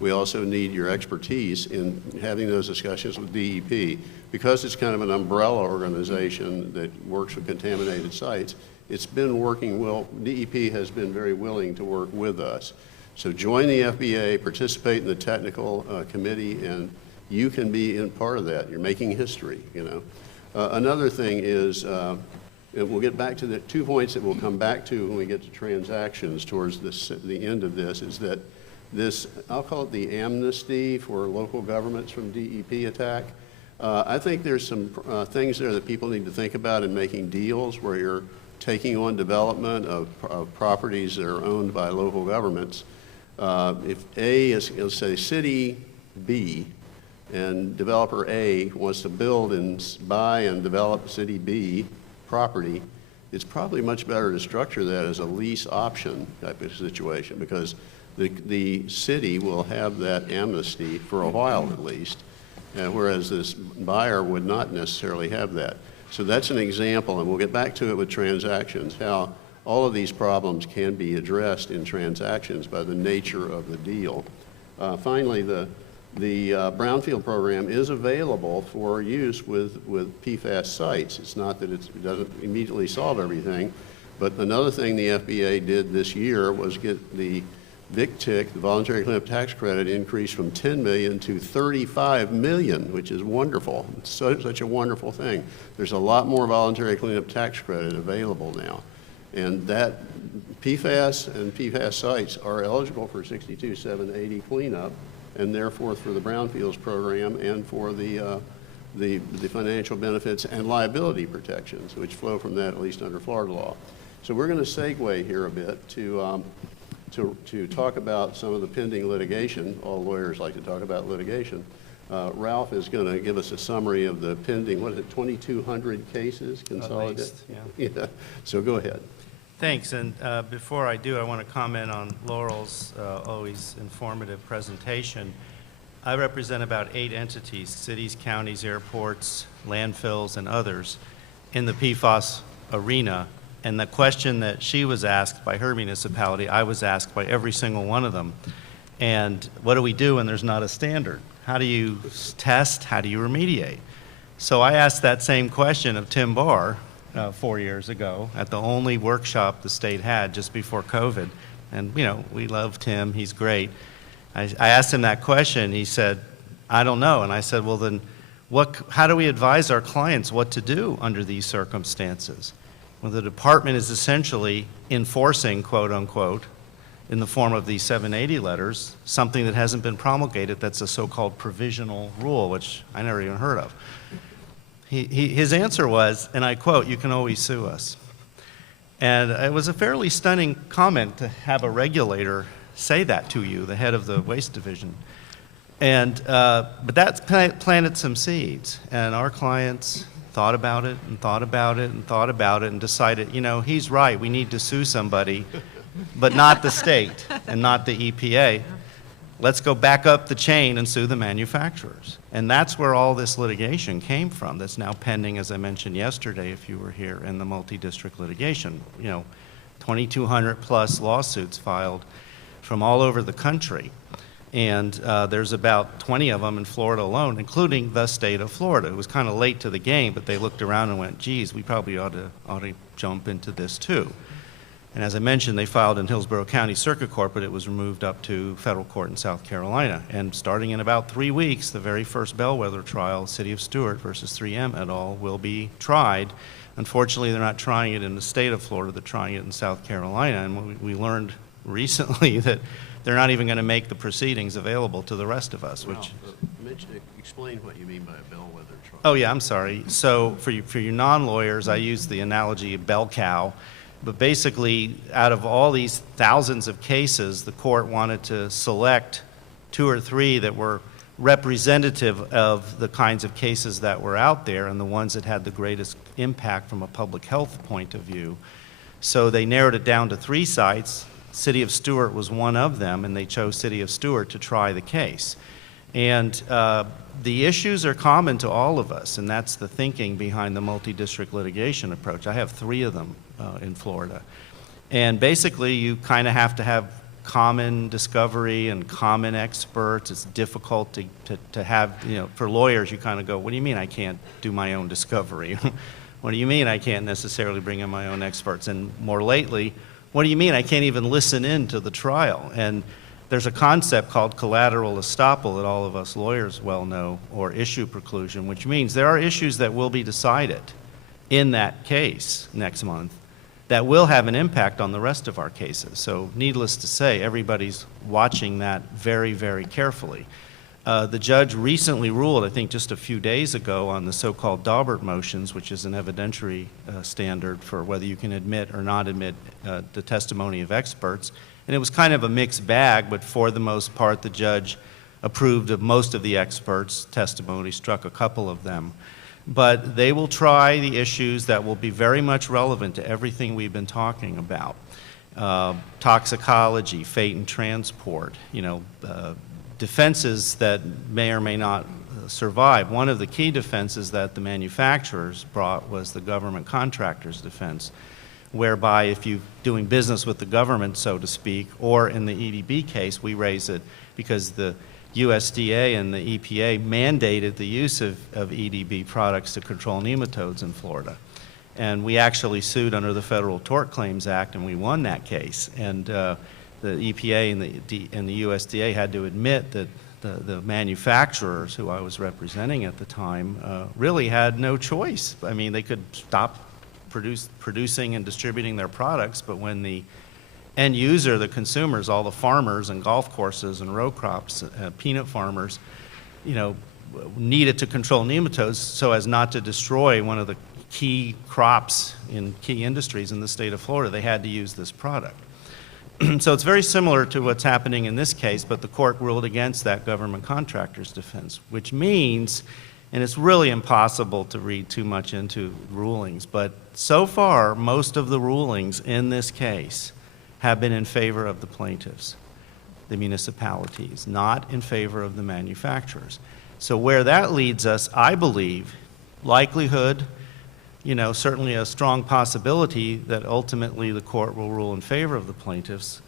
we also need your expertise in having those discussions with DEP. Because it's kind of an umbrella organization that works with contaminated sites, it's been working well. DEP has been very willing to work with us. So join the FBA, participate in the technical committee, and you can be in part of that. You're making history, Another thing is, and we'll get back to the 2 points that we'll come back to when we get to transactions towards the end of this, is that this, I'll call it the amnesty for local governments from DEP attack. I think there's some things there that people need to think about in making deals where you're taking on development of properties that are owned by local governments. If A is, let's say, city B, and developer A wants to build and buy and develop city B property, it's probably much better to structure that as a lease option type of situation, because the city will have that amnesty for a while at least, whereas this buyer would not necessarily have that. So that's an example, and we'll get back to it with transactions, how all of these problems can be addressed in transactions by the nature of the deal. Finally, the brownfield program is available for use with PFAS sites. It's not that it doesn't immediately solve everything, but another thing the FBA did this year was get the VICTIC, the voluntary cleanup tax credit, increased from 10 million to 35 million, which is wonderful. It's such a wonderful thing. There's a lot more voluntary cleanup tax credit available now. And that PFAS and PFAS sites are eligible for 62.780 cleanup, and therefore for the brownfields program and for the financial benefits and liability protections, which flow from that, at least under Florida law. So we're going to segue here a bit to talk about some of the pending litigation. All lawyers like to talk about litigation. Ralph is going to give us a summary of the pending, what is it, 2,200 cases consolidated? Yeah. So go ahead. Thanks, and before I do, I want to comment on Laurel's always informative presentation. I represent about 8 entities, cities, counties, airports, landfills, and others in the PFAS arena. And the question that she was asked by her municipality, I was asked by every single one of them. And what do we do when there's not a standard? How do you test? How do you remediate? So I asked that same question of Tim Barr 4 years ago at the only workshop the state had just before COVID. And, you know, we love Tim. He's great. I asked him that question. He said, I don't know. And I said, well, then how do we advise our clients what to do under these circumstances? Well, the department is essentially enforcing, quote unquote, in the form of these 780 letters, something that hasn't been promulgated that's a so-called provisional rule, which I never even heard of. His answer was, and I quote, "You can always sue us." And it was a fairly stunning comment to have a regulator say that to you, the head of the waste division. And, but that planted some seeds, and our clients thought about it and thought about it and thought about it and decided, you know, he's right, we need to sue somebody, but not the state and not the EPA. Let's go back up the chain and sue the manufacturers. And that's where all this litigation came from that's now pending, as I mentioned yesterday, if you were here, in the multi-district litigation. You know, 2,200 plus lawsuits filed from all over the country. And there's about 20 of them in Florida alone, including the state of Florida. It was kind of late to the game, but they looked around and went, geez, we probably ought to jump into this too. And as I mentioned, they filed in Hillsborough County Circuit Court, but it was removed up to federal court in South Carolina. And starting in about 3 weeks, the very first bellwether trial, City of Stewart versus 3M et al., will be tried. Unfortunately, they're not trying it in the state of Florida, they're trying it in South Carolina. And we learned recently that they're not even going to make the proceedings available to the rest of us, which... Explain what you mean by a bellwether trial. Oh, yeah, I'm sorry. So for you non-lawyers, I use the analogy of bell cow. But basically, out of all these thousands of cases, the court wanted to select 2 or 3 that were representative of the kinds of cases that were out there and the ones that had the greatest impact from a public health point of view. So they narrowed it down to 3 sites. City of Stewart was one of them, and they chose City of Stewart to try the case. And the issues are common to all of us, and that's the thinking behind the multi-district litigation approach. I have 3 of them in Florida. And basically, you kind of have to have common discovery and common experts. It's difficult to have, you know, for lawyers, you kind of go, what do you mean I can't do my own discovery? What do you mean I can't necessarily bring in my own experts? And more lately, what do you mean I can't even listen in to the trial? And there's a concept called collateral estoppel that all of us lawyers well know, or issue preclusion, which means there are issues that will be decided in that case next month that will have an impact on the rest of our cases. So needless to say, everybody's watching that very, very carefully. The judge recently ruled, I think just a few days ago, on the so-called Daubert motions, which is an evidentiary standard for whether you can admit or not admit the testimony of experts. And it was kind of a mixed bag, but for the most part, the judge approved of most of the experts' testimony, struck a couple of them. But they will try the issues that will be very much relevant to everything we've been talking about. Toxicology, fate and transport, you know, defenses that may or may not survive. One of the key defenses that the manufacturers brought was the government contractor's defense, whereby if you're doing business with the government, so to speak, or in the EDB case, we raise it because the USDA and the EPA mandated the use of EDB products to control nematodes in Florida. And we actually sued under the Federal Tort Claims Act, and we won that case. And the EPA and the USDA had to admit that the manufacturers, who I was representing at the time, really had no choice. I mean, they could stop producing and distributing their products, but when the end user, the consumers, all the farmers and golf courses and row crops, peanut farmers, needed to control nematodes so as not to destroy one of the key crops in key industries in the state of Florida, they had to use this product. So it's very similar to what's happening in this case, but the court ruled against that government contractor's defense, which means, and it's really impossible to read too much into rulings, but so far, most of the rulings in this case have been in favor of the plaintiffs, the municipalities, not in favor of the manufacturers. So where that leads us, I believe, likelihood, certainly a strong possibility that ultimately the court will rule in favor of the plaintiffs.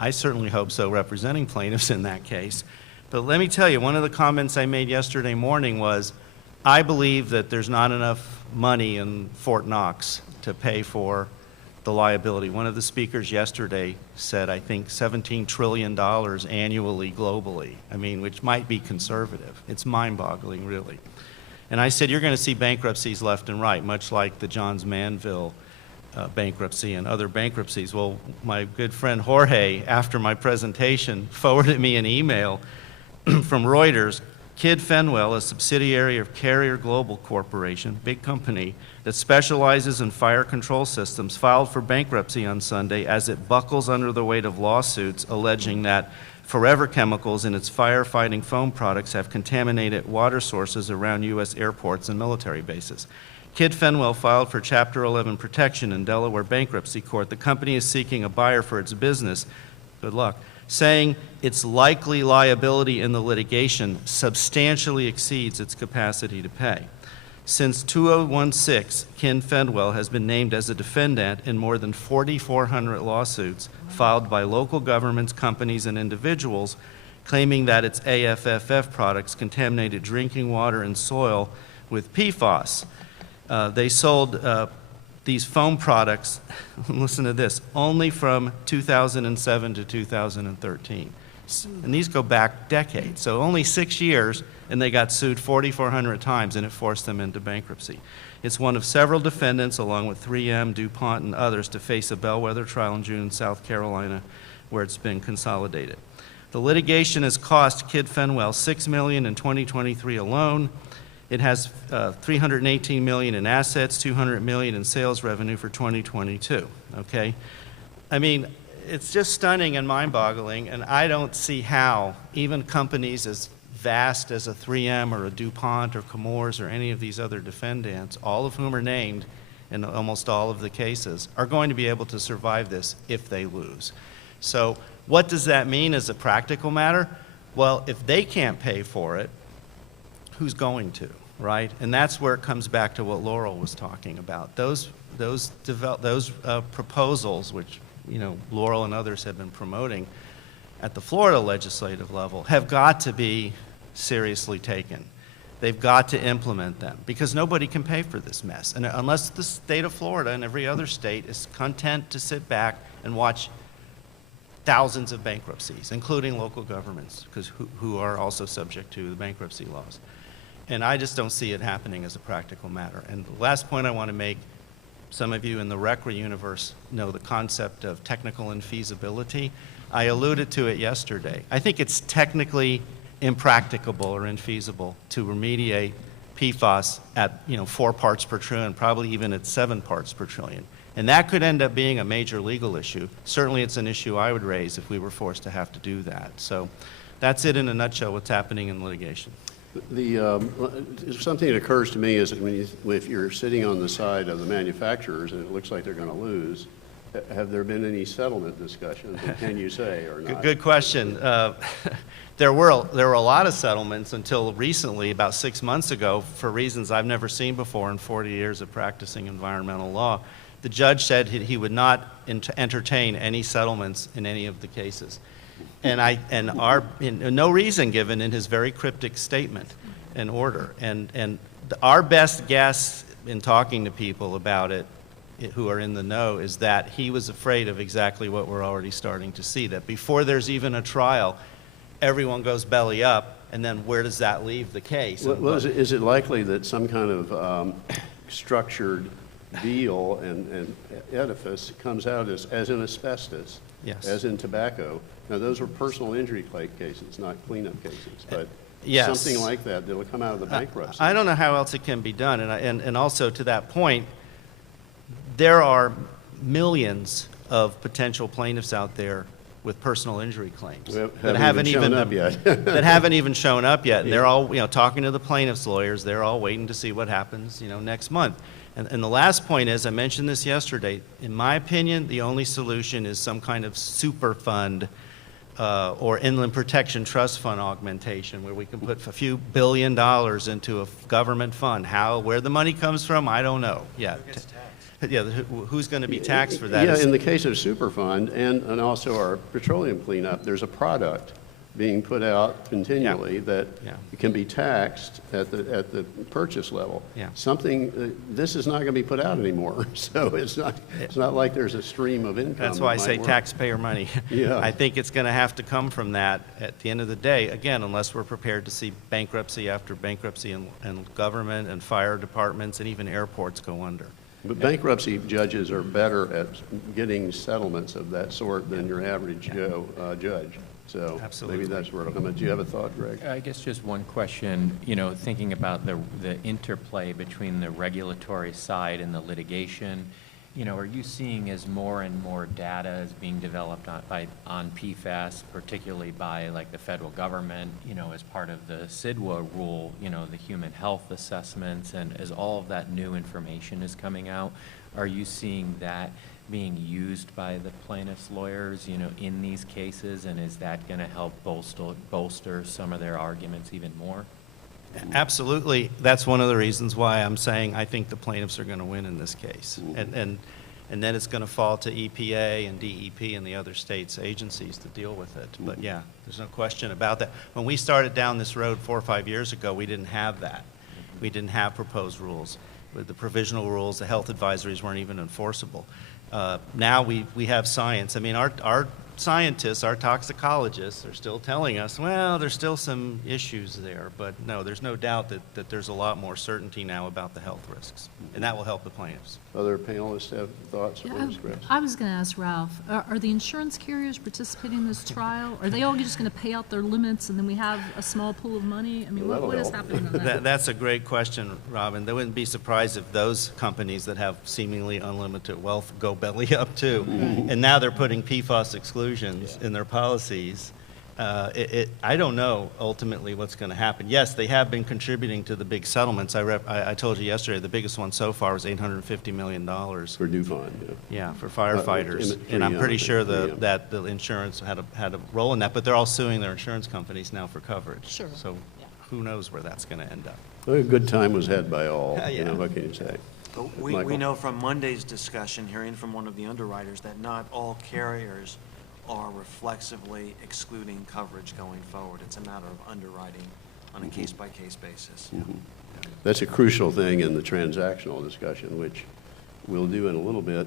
I certainly hope so, representing plaintiffs in that case. But let me tell you, one of the comments I made yesterday morning was, I believe that there's not enough money in Fort Knox to pay for the liability. One of the speakers yesterday said, I think, $17 trillion annually globally, which might be conservative. It's mind-boggling, really. And I said, you're going to see bankruptcies left and right, much like the Johns Manville bankruptcy and other bankruptcies. Well, my good friend Jorge, after my presentation, forwarded me an email from Reuters. Kidd Fenwell, a subsidiary of Carrier Global Corporation, big company that specializes in fire control systems, filed for bankruptcy on Sunday as it buckles under the weight of lawsuits alleging that Forever Chemicals and its firefighting foam products have contaminated water sources around U.S. airports and military bases. Kidd Fenwell filed for Chapter 11 protection in Delaware bankruptcy court. The company is seeking a buyer for its business, good luck, saying its likely liability in the litigation substantially exceeds its capacity to pay. Since 2016, Kidd Fenwell has been named as a defendant in more than 4,400 lawsuits filed by local governments, companies, and individuals claiming that its AFFF products contaminated drinking water and soil with PFAS. They sold these foam products, listen to this, only from 2007 to 2013. And these go back decades, so only 6 years, and they got sued 4,400 times, and it forced them into bankruptcy. It's one of several defendants, along with 3M, DuPont, and others, to face a bellwether trial in June in South Carolina, where it's been consolidated. The litigation has cost Kidd Fenwell $6 million in 2023 alone. It has $318 million in assets, $200 million in sales revenue for 2022, okay? It's just stunning and mind-boggling, and I don't see how even companies as vast as a 3M or a DuPont or Chemours or any of these other defendants, all of whom are named in almost all of the cases, are going to be able to survive this if they lose. So what does that mean as a practical matter? Well, if they can't pay for it, who's going to, right? And that's where it comes back to what Laurel was talking about. Those proposals, which Laurel and others have been promoting at the Florida legislative level, have got to be seriously taken. They've got to implement them because nobody can pay for this mess. And unless the state of Florida and every other state is content to sit back and watch thousands of bankruptcies, including local governments, because who are also subject to the bankruptcy laws. And I just don't see it happening as a practical matter. And the last point I want to make, some of you in the RECRA universe know the concept of technical infeasibility. I alluded to it yesterday. I think it's technically impracticable or infeasible to remediate PFAS at 4 parts per trillion, probably even at 7 parts per trillion. And that could end up being a major legal issue. Certainly it's an issue I would raise if we were forced to have to do that. So that's it in a nutshell, what's happening in litigation. Something that occurs to me is that if you're sitting on the side of the manufacturers and it looks like they're going to lose, have there been any settlement discussions? Can you say or not? Good question. There were a lot of settlements until recently, about 6 months ago, for reasons I've never seen before in 40 years of practicing environmental law. the judge said he would not entertain any settlements in any of the cases. No reason given in his very cryptic statement and order. Our best guess in talking to people about it who are in the know is that he was afraid of exactly what we're already starting to see, that before there's even a trial, everyone goes belly up, and then where does that leave the case? Well, is it likely that some kind of structured deal and edifice comes out as in asbestos, Yes. as in tobacco? Now, those were personal injury cases, not cleanup cases, but Yes. something like that will come out of the bankruptcy. I don't know how else it can be done, and also to that point, there are millions of potential plaintiffs out there with personal injury claims that haven't even shown up yet. that haven't even shown up yet. And they're all, talking to the plaintiffs' lawyers. They're all waiting to see what happens, next month. And the last point is, I mentioned this yesterday. In my opinion, the only solution is some kind of super fund or inland protection trust fund augmentation, where we can put a few $1 billion into a government fund. Where the money comes from, I don't know yet. Yeah, who's going to be taxed for that? Yeah, in the case of Superfund and also our petroleum cleanup, there's a product being put out continually that can be taxed at the purchase level. Yeah. Something, this is not going to be put out anymore, so it's not like there's a stream of income. That's why I that say might work. taxpayer money. Yeah. I think it's going to have to come from that at the end of the day, again, unless we're prepared to see bankruptcy after bankruptcy and government and fire departments and even airports go under. But bankruptcy judges are better at getting settlements of that sort than your average Joe judge. So Absolutely. maybe that's where it'll come in. Do you have a thought, Greg? I guess just one question, thinking about the interplay between the regulatory side and the litigation, are you seeing as more and more data is being developed on PFAS, particularly by like the federal government, as part of the CIDWA rule, the human health assessments, and as all of that new information is coming out, are you seeing that being used by the plaintiffs' lawyers, in these cases, and is that going to help bolster some of their arguments even more? Absolutely. That's one of the reasons why I'm saying I think the plaintiffs are going to win in this case. And then it's going to fall to EPA and DEP and the other states' agencies to deal with it. But yeah, there's no question about that. When we started down this road 4 or 5 years ago, we didn't have that. We didn't have proposed rules. With the provisional rules, the health advisories weren't even enforceable. Now we have science. I mean, our scientists, our toxicologists are still telling us, well, there's still some issues there. But no, there's no doubt that there's a lot more certainty now about the health risks. And that will help the plaintiffs. Other panelists have thoughts, please, Chris? I was going to ask Ralph, are the insurance carriers participating in this trial? Are they all just going to pay out their limits and then we have a small pool of money? I mean, Well, what is that'll happening on that? That's a great question, Robyn. They wouldn't be surprised if those companies that have seemingly unlimited wealth go belly up too. And now they're putting PFAS exclusions in their policies. I don't know ultimately what's going to happen. Yes, they have been contributing to the big settlements. I told you yesterday the biggest one so far was $850 million. For DuPont, Yeah, for firefighters. And I'm pretty sure that the insurance had a role in that, but they're all suing their insurance companies now for coverage. Sure. So who knows where that's going to end up. Well, a good time was had by all. Yeah. What can you say? But we Michael? know from Monday's discussion, hearing from one of the underwriters, that not all carriers are reflexively excluding coverage going forward. It's a matter of underwriting on a case-by-case basis. That's a crucial thing in the transactional discussion, which we'll do in a little bit.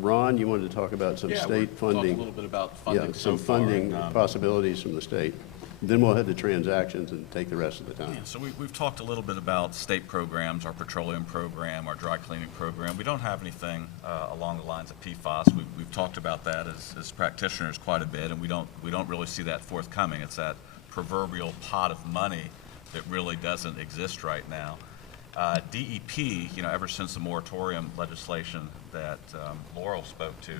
Ron, you wanted to talk about some state funding. Talk a little bit about funding Yeah, so some far, funding and, possibilities from the state. Then we'll head to transactions and take the rest of the time. Yeah, so we've talked a little bit about state programs, our petroleum program, our dry cleaning program. We don't have anything along the lines of PFAS. We've talked about that as practitioners quite a bit, and we don't really see that forthcoming. It's that proverbial pot of money that really doesn't exist right now. DEP, ever since the moratorium legislation that Laurel spoke to,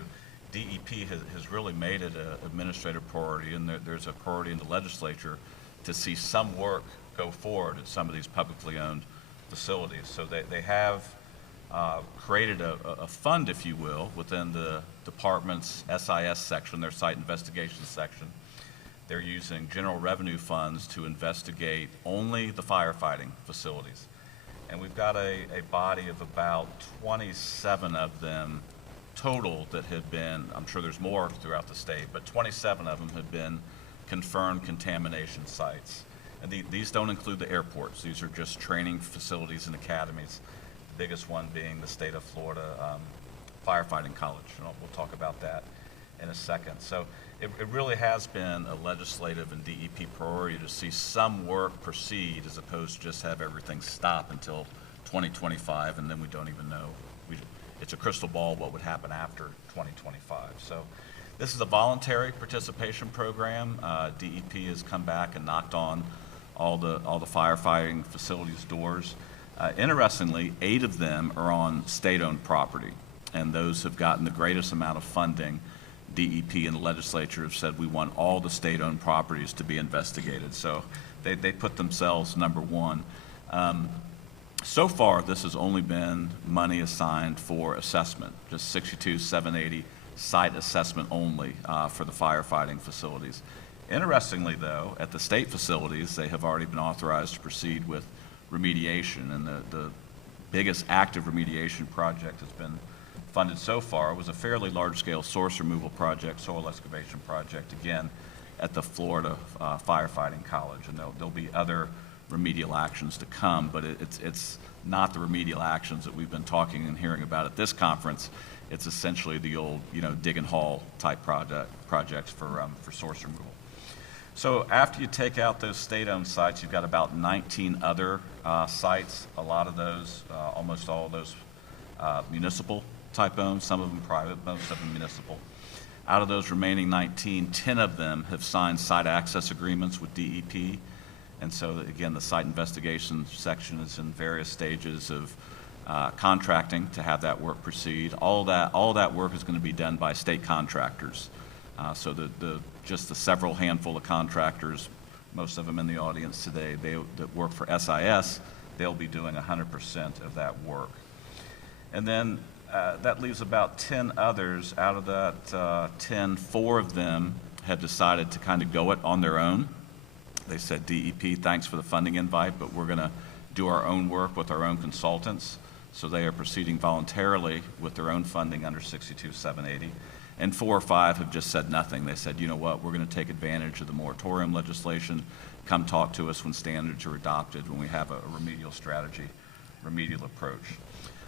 DEP has really made it an administrative priority, and there's a priority in the legislature to see some work go forward at some of these publicly owned facilities. So they have created a fund, if you will, within the department's SIS section, their site investigations section. They're using general revenue funds to investigate only the firefighting facilities. And we've got a body of about 27 of them total that have been, I'm sure there's more throughout the state, but 27 of them have been confirmed contamination sites. And these don't include the airports. These are just training facilities and academies, the biggest one being the state of Florida Firefighting College. And we'll talk about that in a second. So it really has been a legislative and DEP priority to see some work proceed as opposed to just have everything stop until 2025, and then we don't even know. It's a crystal ball what would happen after 2025. So this is a voluntary participation program. DEP has come back and knocked on all the firefighting facilities' doors. Interestingly, 8 of them are on state-owned property, and those have gotten the greatest amount of funding. DEP and the legislature have said we want all the state-owned properties to be investigated. So they put themselves number one. So far, this has only been money assigned for assessment, just 62,780 site assessment only for the firefighting facilities. Interestingly, though, at the state facilities, they have already been authorized to proceed with remediation, and the biggest active remediation project has been funded so far was a fairly large-scale source removal project, soil excavation project, again, at the Florida Firefighting College, and there'll be other remedial actions to come, but it's not the remedial actions that we've been talking and hearing about at this conference. It's essentially the old, dig and haul type projects for source removal. So after you take out those state-owned sites, you've got about 19 other sites. A lot of those, almost all of those, municipal type owned, some of them private, most of them municipal. Out of those remaining 19, 10 of them have signed site access agreements with DEP. And so, again, the site investigation section is in various stages of contracting to have that work proceed. All that work is going to be done by state contractors. So just the several handful of contractors, most of them in the audience today, that work for SIS, they'll be doing 100% of that work. And then that leaves about 10 others. Out of that 10, 4 of them have decided to kind of go it on their own. They said, DEP, thanks for the funding invite, but we're going to do our own work with our own consultants. So they are proceeding voluntarily with their own funding under 62,780. And 4 or 5 have just said nothing. They said, you know what, we're going to take advantage of the moratorium legislation. Come talk to us when standards are adopted, when we have a remedial strategy, remedial approach.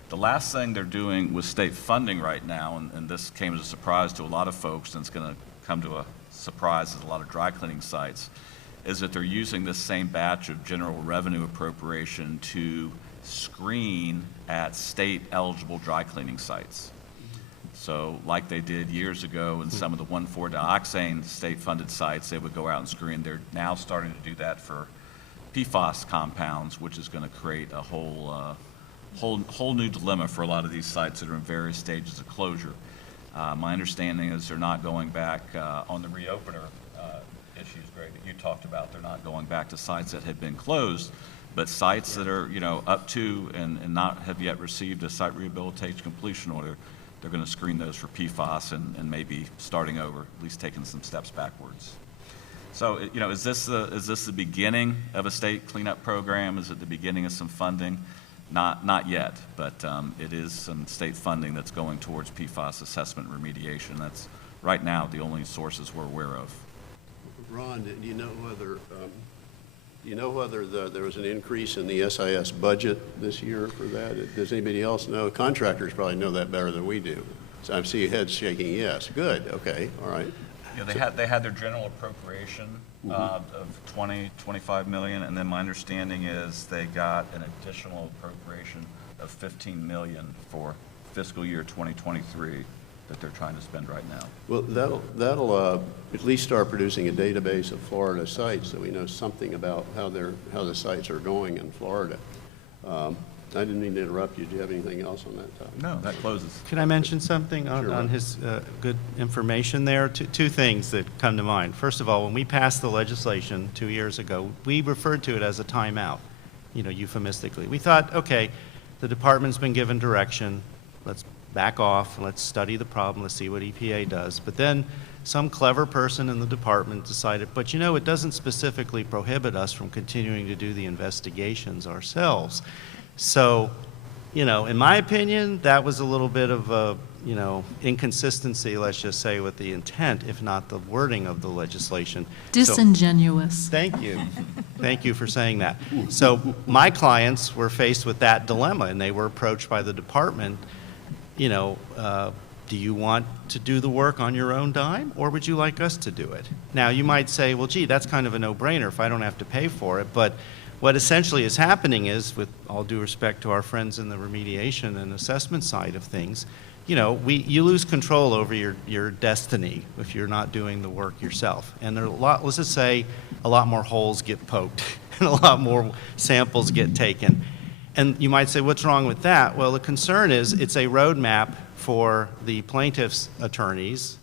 The last thing they're doing with state funding right now, and this came as a surprise to a lot of folks, and it's going to come to a surprise at a lot of dry cleaning sites, is that they're using this same batch of general revenue appropriation to screen at state-eligible dry cleaning sites. So like they did years ago in some of the 1,4-dioxane state-funded sites, they would go out and screen. They're now starting to do that for PFAS compounds, which is going to create a whole new dilemma for a lot of these sites that are in various stages of closure. My understanding is they're not going back on the reopener issues, Greg, that you talked about. They're not going back to sites that had been closed, but sites that are, up to and not have yet received a site rehabilitation completion order, they're going to screen those for PFAS and maybe starting over, at least taking some steps backwards. So, is this the beginning of a state cleanup program? Is it the beginning of some funding? Not yet, but it is some state funding that's going towards PFAS assessment remediation. That's right now the only sources we're aware of. Ron, do you know whether there was an increase in the SIS budget this year for that? Does anybody else know? Contractors probably know that better than we do. So I see heads shaking yes. Good. Okay. All right. Yeah, they had their general appropriation of 25 million, and then my understanding is they got an additional appropriation of 15 million for fiscal year 2023 that they're trying to spend right now. Well, that'll at least start producing a database of Florida sites so we know something about how the sites are going in Florida. I didn't mean to interrupt you. Do you have anything else on that topic? No, that closes. Can I mention something on his good information there? Two things that come to mind. First of all, when we passed the legislation 2 years ago, we referred to it as a timeout, euphemistically. We thought, okay, the department's been given direction. Let's back off. Let's study the problem. Let's see what EPA does. But then some clever person in the department decided, but it doesn't specifically prohibit us from continuing to do the investigations ourselves. So, in my opinion, that was a little bit of a, inconsistency, let's just say, with the intent, if not the wording of the legislation. Disingenuous. Thank you. Thank you for saying that. So my clients were faced with that dilemma, and they were approached by the department, do you want to do the work on your own dime, or would you like us to do it? Now, you might say, well, gee, that's kind of a no-brainer if I don't have to pay for it, but what essentially is happening is, with all due respect to our friends in the remediation and assessment side of things, you lose control over your destiny if you're not doing the work yourself. And there are let's just say, a lot more holes get poked and a lot more samples get taken. And you might say, what's wrong with that? Well, the concern is it's a roadmap for the plaintiff's attorneys,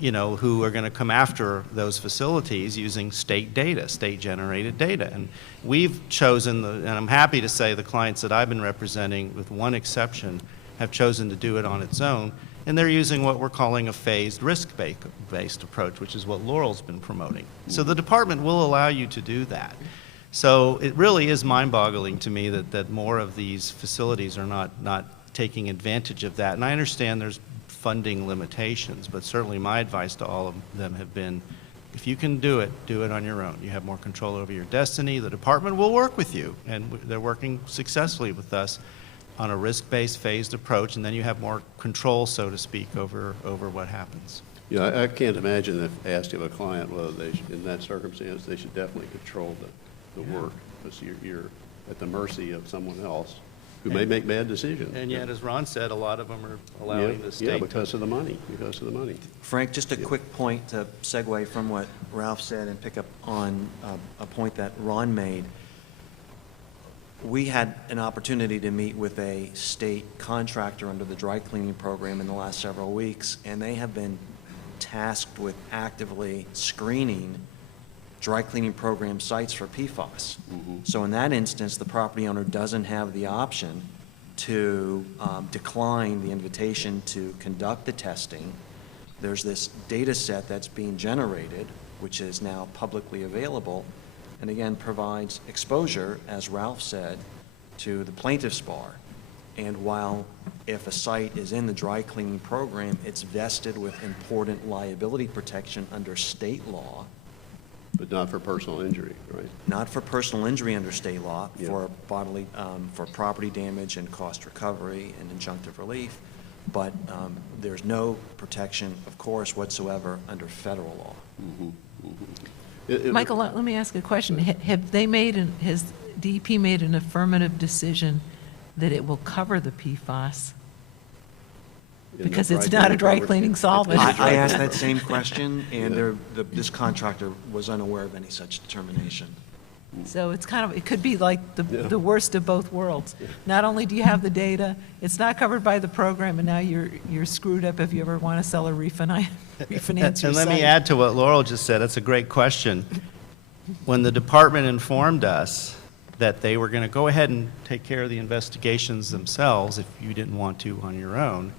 who are going to come after those facilities using state data, state-generated data. And we've chosen, and I'm happy to say the clients that I've been representing, with one exception, have chosen to do it on its own, and they're using what we're calling a phased risk-based approach, which is what Laurel's been promoting. So the department will allow you to do that. So it really is mind-boggling to me that more of these facilities are not taking advantage of that. And I understand there's funding limitations, but certainly my advice to all of them have been, if you can do it on your own. You have more control over your destiny. The department will work with you, and they're working successfully with us on a risk-based phased approach, and then you have more control, so to speak, over what happens. Yeah, I can't imagine if asked of a client whether they should, in that circumstance, they should definitely control the work, because you're at the mercy of someone else who may make bad decisions. And yet, as Ron said, a lot of them are allowing the state Yeah, because of the money, Frank, just a quick point to segue from what Ralph said and pick up on a point that Ron made. We had an opportunity to meet with a state contractor under the dry cleaning program in the last several weeks, and they have been tasked with actively screening dry cleaning program sites for PFAS. So in that instance, the property owner doesn't have the option to decline the invitation to conduct the testing. There's this data set that's being generated, which is now publicly available, and again provides exposure, as Ralph said, to the plaintiff's bar. And while if a site is in the dry cleaning program, it's vested with important liability protection under state law. But not for personal injury, right? Not for personal injury under state law, Yeah. for bodily, for property damage and cost recovery and injunctive relief, but there's no protection, of course, whatsoever under federal law. Michael, let me ask a question. Have they has DEP made an affirmative decision that it will cover the PFAS? Because it's not a dry cleaning solvent. I asked that same question, and this contractor was unaware of any such determination. So it's it could be like the worst of both worlds. Not only do you have the data, it's not covered by the program, and now you're screwed up if you ever want to sell or refinance your site. And let me add to what Laurel just said. That's a great question. When the department informed us that they were going to go ahead and take care of the investigations themselves if you didn't want to on your own,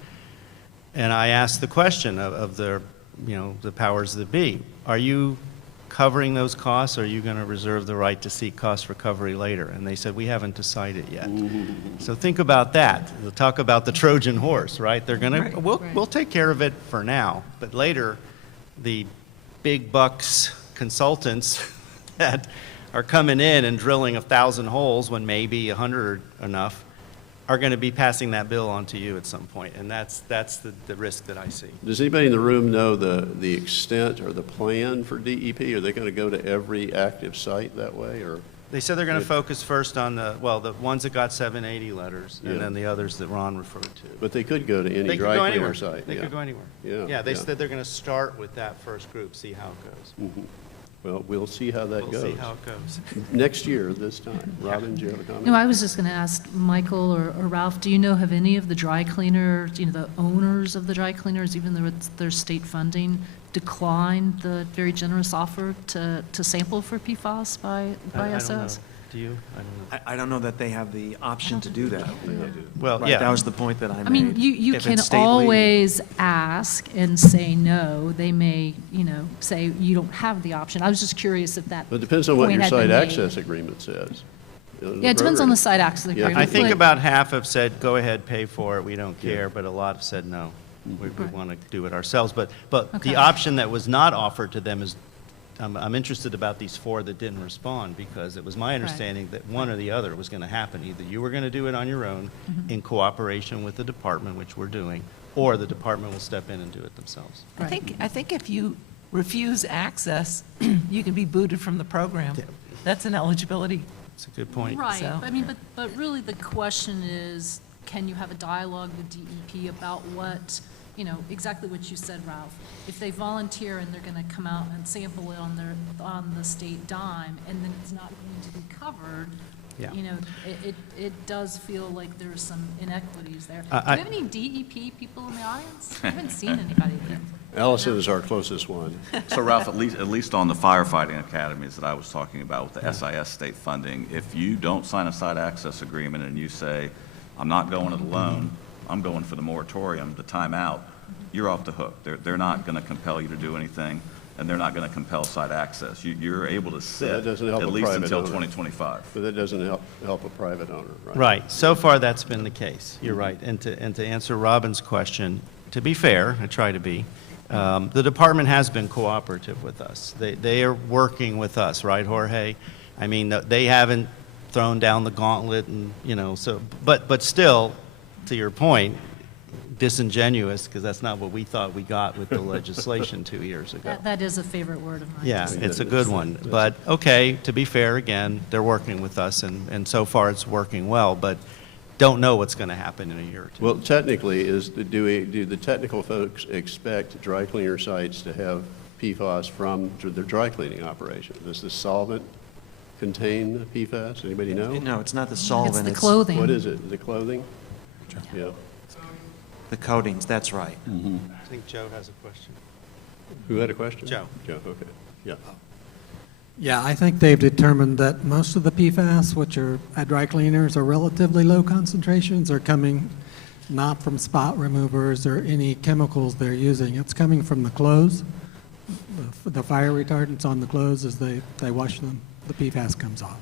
and I asked the question of the powers that be, are you covering those costs, or are you going to reserve the right to seek cost recovery later? And they said, we haven't decided yet. So think about that. We'll talk about the Trojan horse, right? They're going to, we'll take care of it for now, but later the big bucks consultants that are coming in and drilling 1,000 holes when maybe 100 are enough are going to be passing that bill on to you at some point, and that's the risk that I see. Does anybody in the room know the extent or the plan for DEP? Are they going to go to every active site that way, or? They said they're going to focus first on the ones that got 780 letters, and then the others that Ron referred to. But they could go to any dry cleaner site. They could go anywhere. Yeah, They said they're going to start with that first group, see how it goes. Well, we'll see how that goes. We'll see how it goes. Next year, this time. Robyn, do you have a comment? No, I was just going to ask Michael or Ralph, do you know, have any of the dry cleaners, the owners of the dry cleaners, even though it's their state funding, declined the very generous offer to sample for PFAS by SS? I don't know. Do you? I don't know. I don't know that they have the option to do that. Well, Right, yeah. that was the point that I made. I mean, you If can it's state legal. always ask and say no. They may, say you don't have the option. I was just curious if that But it depends on what point your had been site made. access agreement says. Yeah, it depends on the site access agreement. I think but- about half have said, go ahead, pay for it, we don't care, but a lot have said no. We Right. want to do it ourselves. But Okay. the option that was not offered to them is, I'm interested about these 4 that didn't respond, because it was my understanding that one or the other was going to happen. Either you were going to do it on your own in cooperation with the department, which we're doing, or the department will step in and do it themselves. I think if you refuse access, you can be booted from the program. Yeah. That's an eligibility. It's a good point. Right, So- I mean, but really the question is, can you have a dialogue with DEP about what, exactly what you said, Ralph? If they volunteer and they're gonna come out and sample it on the state dime, and then it's not going to be covered, Yeah. it does feel like there's some inequities there. Do I- we have any DEP people in the audience? I haven't seen anybody yet. Allison is our closest one. So Ralph, at least on the firefighting academies that I was talking about with the SIS state funding, if you don't sign a site access agreement and you say, I'm not going it alone, I'm going for the moratorium, the timeout, you're off the hook. They're not going to compel you to do anything, and they're not going to compel site access. You're able to sit That doesn't help at a least private until owner. 2025. But that doesn't help a private owner, right? Right. So far, that's been the case. You're right. And to answer Robyn's question, to be fair, I try to be, the department has been cooperative with us. They are working with us, right, Jorge? I mean, they haven't thrown down the gauntlet and, but still, to your point, disingenuous, because that's not what we thought we got with the legislation 2 years ago. That is a favorite word of mine. Yeah, it's a good one. But, okay, to be fair, again, they're working with us, and so far it's working well, but don't know what's going to happen in a year or two. Well, technically, do the technical folks expect dry cleaner sites to have PFAS from their dry cleaning operation? Does the solvent contain PFAS? Anybody know? No, it's not the It's solvent. the clothing. What is it? The clothing? Yeah. The coatings, that's right. I think Joe has a question. Who had a question? Joe. Joe, okay. Yeah. Yeah, I think they've determined that most of the PFAS, which are at dry cleaners, are relatively low concentrations, are coming not from spot removers or any chemicals they're using. It's coming from the clothes, the fire retardants on the clothes as they wash them. The PFAS comes off.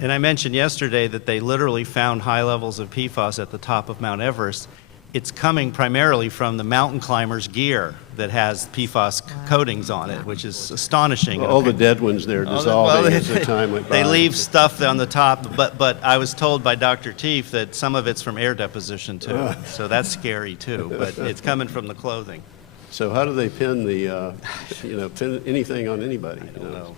And I mentioned yesterday that they literally found high levels of PFAS at the top of Mount Everest. It's coming primarily from the mountain climbers' gear that has PFAS coatings on it, which is astonishing. All the dead ones there dissolving as the time went by. They leave stuff on the top, but I was told by Dr. Teef that some of it's from air deposition too. So that's scary too, but it's coming from the clothing. So how do they pin pin anything on anybody? I don't know.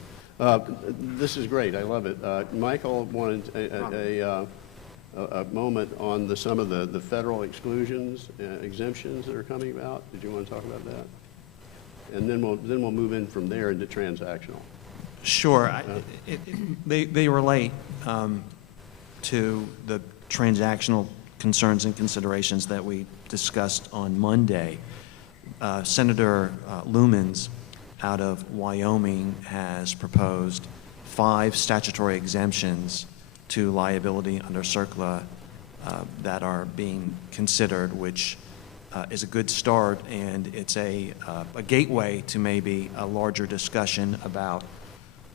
This is great. I love it. Michael wanted a moment on some of the federal exclusions, exemptions that are coming about. Did you want to talk about that? And then we'll move in from there into transactional. Sure. They relate to the transactional concerns and considerations that we discussed on Monday. Senator Lumens out of Wyoming has proposed 5 statutory exemptions to liability under CERCLA that are being considered, which is a good start, and it's a gateway to maybe a larger discussion about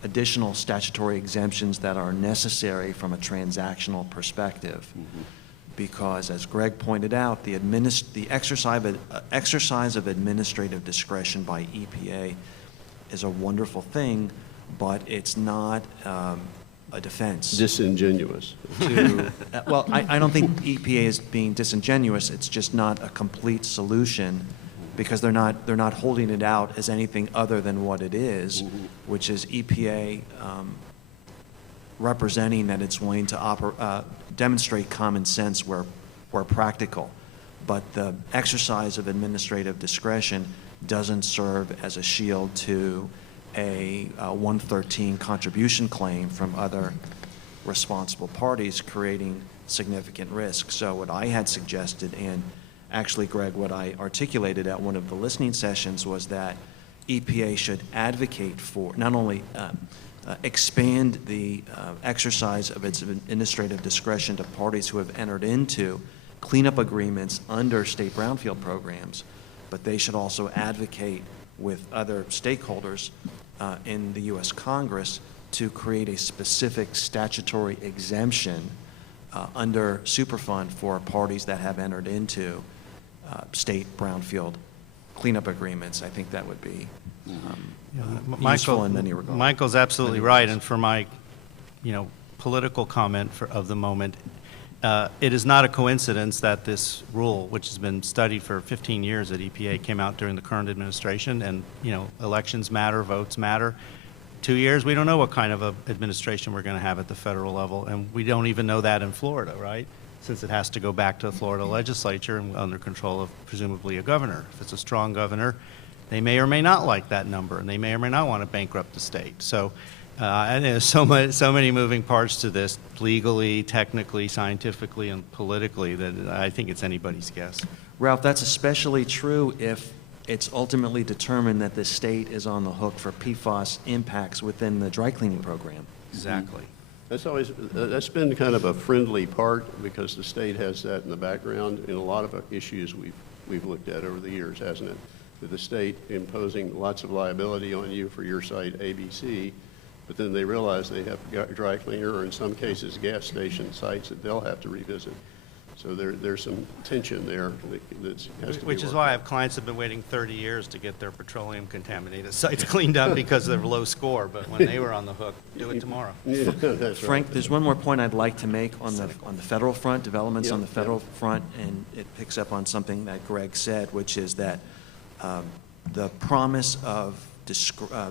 additional statutory exemptions that are necessary from a transactional perspective. Mm-hmm. Because, as Greg pointed out, the exercise of administrative discretion by EPA is a wonderful thing, but it's not a defense. Disingenuous. Well, I don't think EPA is being disingenuous. It's just not a complete solution, because they're not holding it out as anything other than what it is, which is EPA representing that it's willing to demonstrate common sense where practical. But the exercise of administrative discretion doesn't serve as a shield to a 113 contribution claim from other responsible parties, creating significant risk. So what I had suggested, and actually, Greg, what I articulated at one of the listening sessions, was that EPA should advocate for not only expand the exercise of its administrative discretion to parties who have entered into cleanup agreements under state brownfield programs, but they should also advocate with other stakeholders in the U.S. Congress to create a specific statutory exemption under Superfund for parties that have entered into state brownfield cleanup agreements. I think that would be useful in many regards. Michael's absolutely right, and for my, political comment of the moment, it is not a coincidence that this rule, which has been studied for 15 years at EPA, came out during the current administration, and, elections matter, votes matter. 2 years, we don't know what kind of a administration we're going to have at the federal level, and we don't even know that in Florida, right? Since it has to go back to the Florida legislature and under control of presumably a governor. If it's a strong governor, they may or may not like that number, and they may or may not want to bankrupt the state. So, and there's so many moving parts to this, legally, technically, scientifically, and politically, that I think it's anybody's guess. Ralph, that's especially true if it's ultimately determined that the state is on the hook for PFAS impacts within the dry cleaning program. Exactly. That's been kind of a friendly part, because the state has that in the background in a lot of issues we've looked at over the years, hasn't it? With the state imposing lots of liability on you for your site ABC, but then they realize they have dry cleaner, or in some cases gas station sites that they'll have to revisit. So there's some tension there that has to be Which is worked why I out. have clients that have been waiting 30 years to get their petroleum contaminated sites cleaned up because of their low score, but when they were on the hook, do it tomorrow. Yeah, that's Frank, right. there's one more point I'd like to make on the federal front, developments on the Yeah, federal front, and it picks up on something that Greg said, which is that the promise of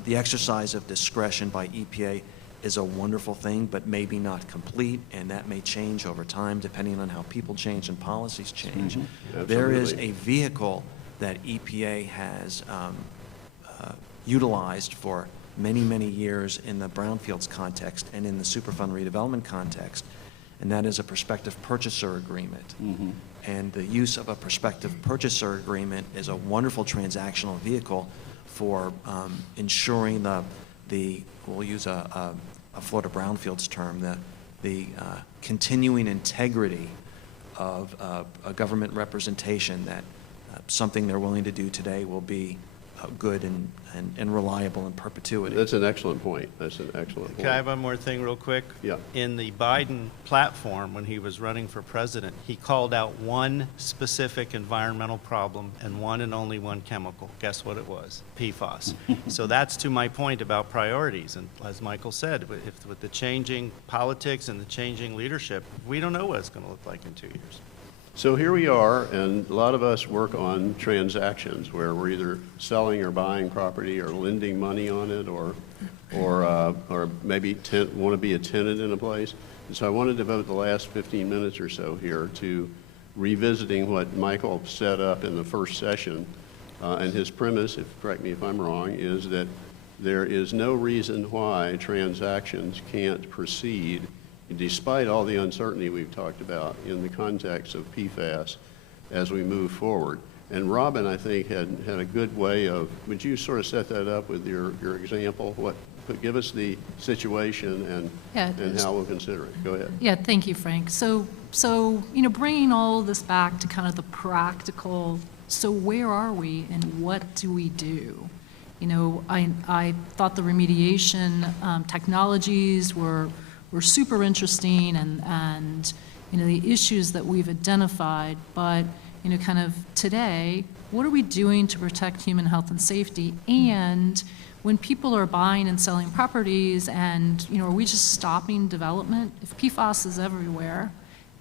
the exercise of discretion by EPA is a wonderful thing, but maybe not complete, and that may change over time depending on how people change and policies change. There is Absolutely. a vehicle that EPA has utilized for many, many years in the brownfields context and in the Superfund redevelopment context, and that is a prospective purchaser agreement. And the use of a prospective purchaser agreement is a wonderful transactional vehicle for ensuring we'll use a Florida brownfields term, the continuing integrity of a government representation, that something they're willing to do today will be good and reliable in perpetuity. That's an excellent point. That's an excellent point. Can I have one more thing real quick? Yeah. In the Biden platform, when he was running for president, he called out one specific environmental problem and one and only one chemical. Guess what it was? PFAS. So that's to my point about priorities. And as Michael said, with the changing politics and the changing leadership, we don't know what it's going to look like in 2 years. So here we are, and a lot of us work on transactions where we're either selling or buying property or lending money on it, or maybe want to be a tenant in a place. And so I want to devote the last 15 minutes or so here to revisiting what Michael set up in the first session. And his premise, correct me if I'm wrong, is that there is no reason why transactions can't proceed despite all the uncertainty we've talked about in the context of PFAS as we move forward. And Robyn, I think, had a good way of, would you sort of set that up with your example? Give us the situation and how we'll consider it. Go ahead. Yeah, thank you, Frank. So bringing all of this back to kind of the practical, so where are we and what do we do? I thought the remediation technologies were super interesting, and the issues that we've identified, but kind of today, what are we doing to protect human health and safety? And when people are buying and selling properties, and are we just stopping development? If PFAS is everywhere,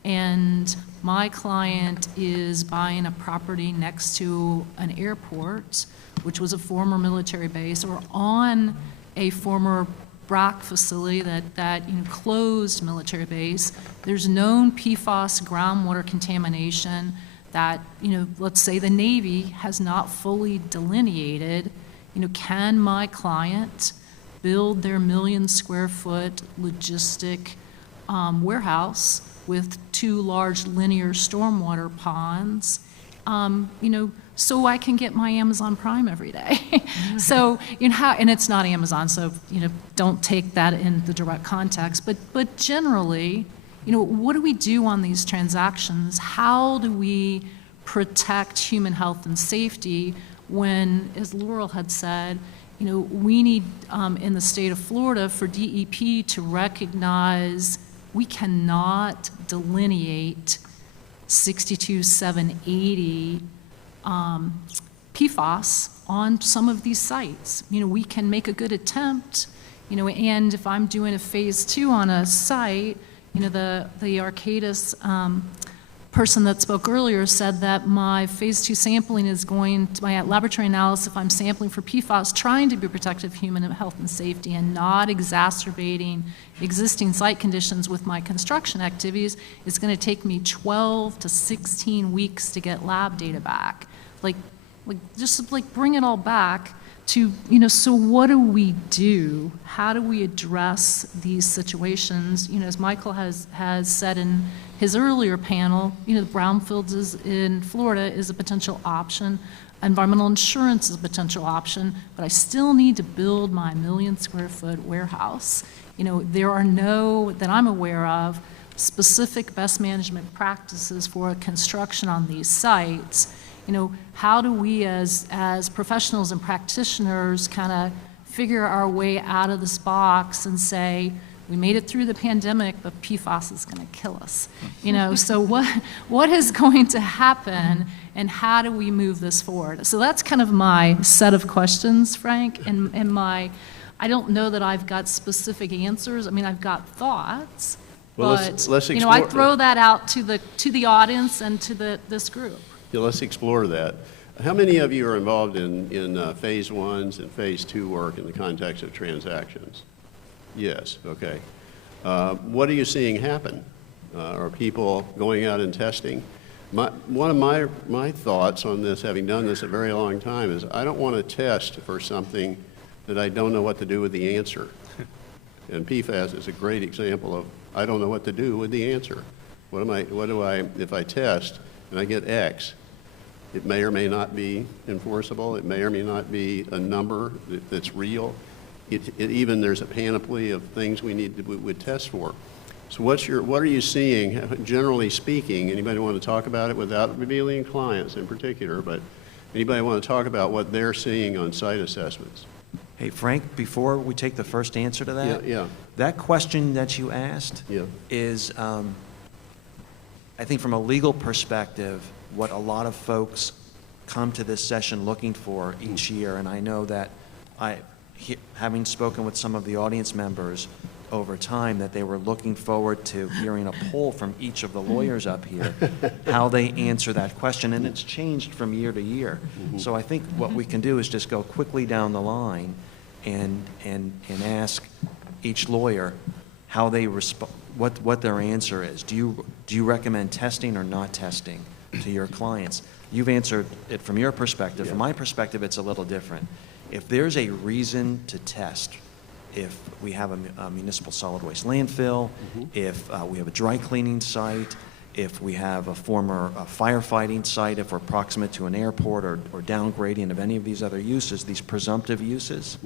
and my client is buying a property next to an airport, which was a former military base, or on a former BRAC facility that closed military base, there's known PFAS groundwater contamination that, let's say the Navy has not fully delineated. Can my client build their 1 million square foot logistic warehouse with 2 large linear stormwater ponds, so I can get my Amazon Prime every day? So, and it's not Amazon, so, don't take that in the direct context. But generally, what do we do on these transactions? How do we protect human health and safety when, as Laurel had said, you know, we need in the state of Florida for DEP to recognize we cannot delineate 62780 PFAS on some of these sites. You know, we can make a good attempt, you know, and if I'm doing a phase 2 on a site, you know, the Arcadis person that spoke earlier said that my phase 2 sampling is going to my laboratory analysis, if I'm sampling for PFAS, trying to be protective of human health and safety and not exacerbating existing site conditions with my construction activities, it's going to take me 12 to 16 weeks to get lab data back. Just bring it all back to, you know, so what do we do? How do we address these situations? You know, as Michael has said in his earlier panel, you know, the brownfields in Florida is a potential option. Environmental insurance is a potential option, but I still need to build my 1 million square foot warehouse. You know, there are no, that I'm aware of, specific best management practices for construction on these sites. You know, how do we as professionals and practitioners kind of figure our way out of this box and say, we made it through the pandemic, but PFAS is going to kill us. You know, so what is going to happen and how do we move this forward? So that's kind of my set of questions, Frank, and I don't know that I've got specific answers. I mean, I've got thoughts, Well, but let's you know, I explore- throw that out to the audience and to this group. Yeah, let's explore that. How many of you are involved in phase 1s and phase 2 work in the context of transactions? Yes, okay. What are you seeing happen? Are people going out and testing? One of my thoughts on this, having done this a very long time, is I don't want to test for something that I don't know what to do with the answer. And PFAS is a great example of I don't know what to do with the answer. If I test and I get X, it may or may not be enforceable. It may or may not be a number that's real. Even there's a panoply of things we would test for. So what are you seeing, generally speaking? Anybody want to talk about it without revealing clients in particular, but anybody want to talk about what they're seeing on site assessments? Hey, Frank, before we take the first answer to that, Yeah. that question that you asked is, I think from a legal perspective, what a lot of folks come to this session looking for each year, and I know that having spoken with some of the audience members over time, that they were looking forward to hearing a poll from each of the lawyers up here, how they answer that question, and it's changed from year to year. So I think what we can do is just go quickly down the line and ask each lawyer how they what their answer is. Do you recommend testing or not testing to your clients? You've answered it from your perspective. From my perspective, it's a little different. If there's a reason to test, if we have a municipal solid waste landfill, if we have a dry cleaning site, if we have a former firefighting site, if we're proximate to an airport or downgrading of any of these other uses, these presumptive uses,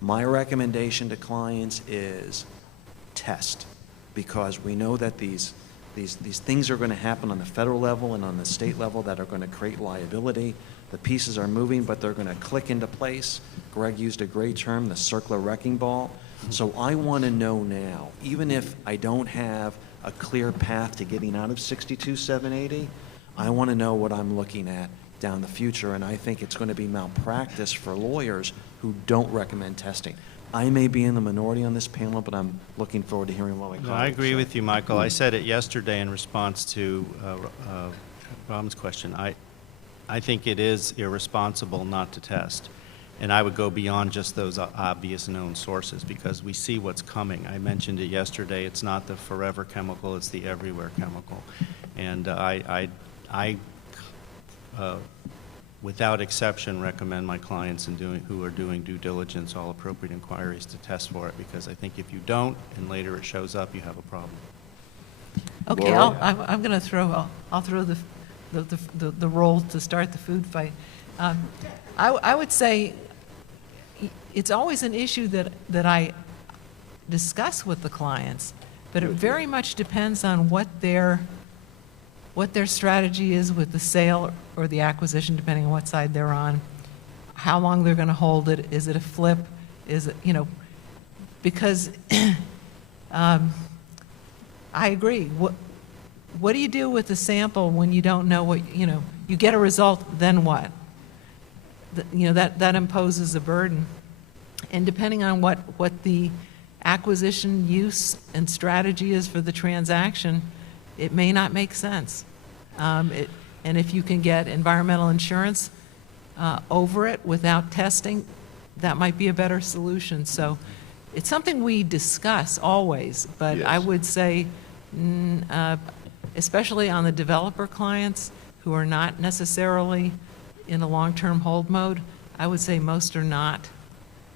my recommendation to clients is test, because we know that these things are going to happen on the federal level and on the state level that are going to create liability. The pieces are moving, but they're going to click into place. Greg used a great term, the circular wrecking ball. So I want to know now, even if I don't have a clear path to getting out of 62780, I want to know what I'm looking at down the future, and I think it's going to be malpractice for lawyers who don't recommend testing. I may be in the minority on this panel, but I'm looking forward to hearing what my colleagues I agree say. with you, Michael. I said it yesterday in response to Robyn's question. I think it is irresponsible not to test. And I would go beyond just those obvious known sources, because we see what's coming. I mentioned it yesterday. It's not the forever chemical, it's the everywhere chemical. And I without exception, recommend my clients who are doing due diligence all appropriate inquiries to test for it, because I think if you don't and later it shows up, you have a problem. Okay, Laurel? I'm going to I'll throw the role to start the food fight. I would say it's always an issue that I discuss with the clients, but it very much depends on what their strategy is with the sale or the acquisition, depending on what side they're on. how long they're going to hold it, is it a flip, is it, because I agree. What do you do with the sample when you don't know what, you get a result, then what? That imposes a burden. And depending on what the acquisition use and strategy is for the transaction, it may not make sense. And if you can get environmental insurance over it without testing, that might be a better solution. So it's something we discuss always, but Yes. I would say, especially on the developer clients who are not necessarily in a long-term hold mode, I would say most are not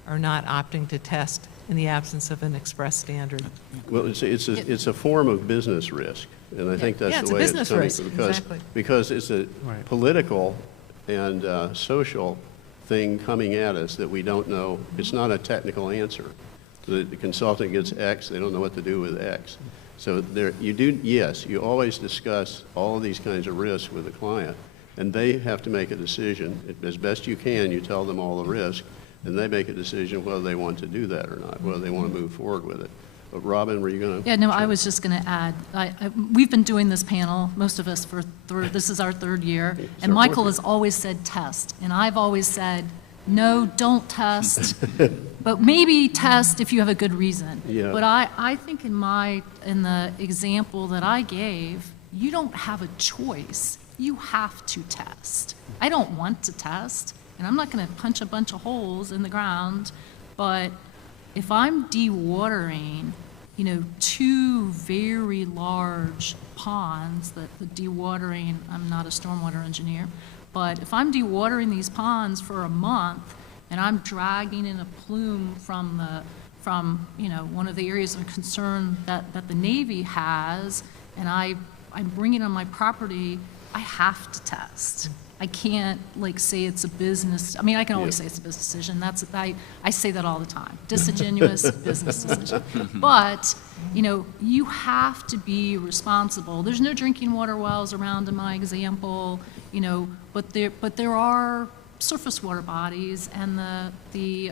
opting to test in the absence of an express standard. Well, it's a form of business risk, and I think Yeah, that's it's the a way it's business coming. risk, exactly. Because it's a Right. political and social thing coming at us that we don't know. It's not a technical answer. The consultant gets X, they don't know what to do with X. So you always discuss all of these kinds of risks with the client, and they have to make a decision. As best you can, you tell them all the risk, and they make a decision whether they want to do that or not, whether they want to move forward with it. But Robyn, were you going to? Yeah, no, I was just going to add, we've been doing this panel, most of us, this is our third year, It's and our Michael fourth has always said test, and I've always said, no, don't test, but maybe test if you have a good reason. Yeah. But I think in the example that I gave, you don't have a choice. You have to test. I don't want to test, and I'm not going to punch a bunch of holes in the ground, but if I'm dewatering, two very large ponds, the dewatering, I'm not a stormwater engineer, but if I'm dewatering these ponds for a month and I'm dragging in a plume from one of the areas of concern that the Navy has, and I'm bringing it on my property, I have to test. I can't say it's a business. I mean, I can always say it's a business decision. I say that all the time. Disingenuous business decision. But you have to be responsible. There's no drinking water wells around in my example. But there are surface water bodies, and the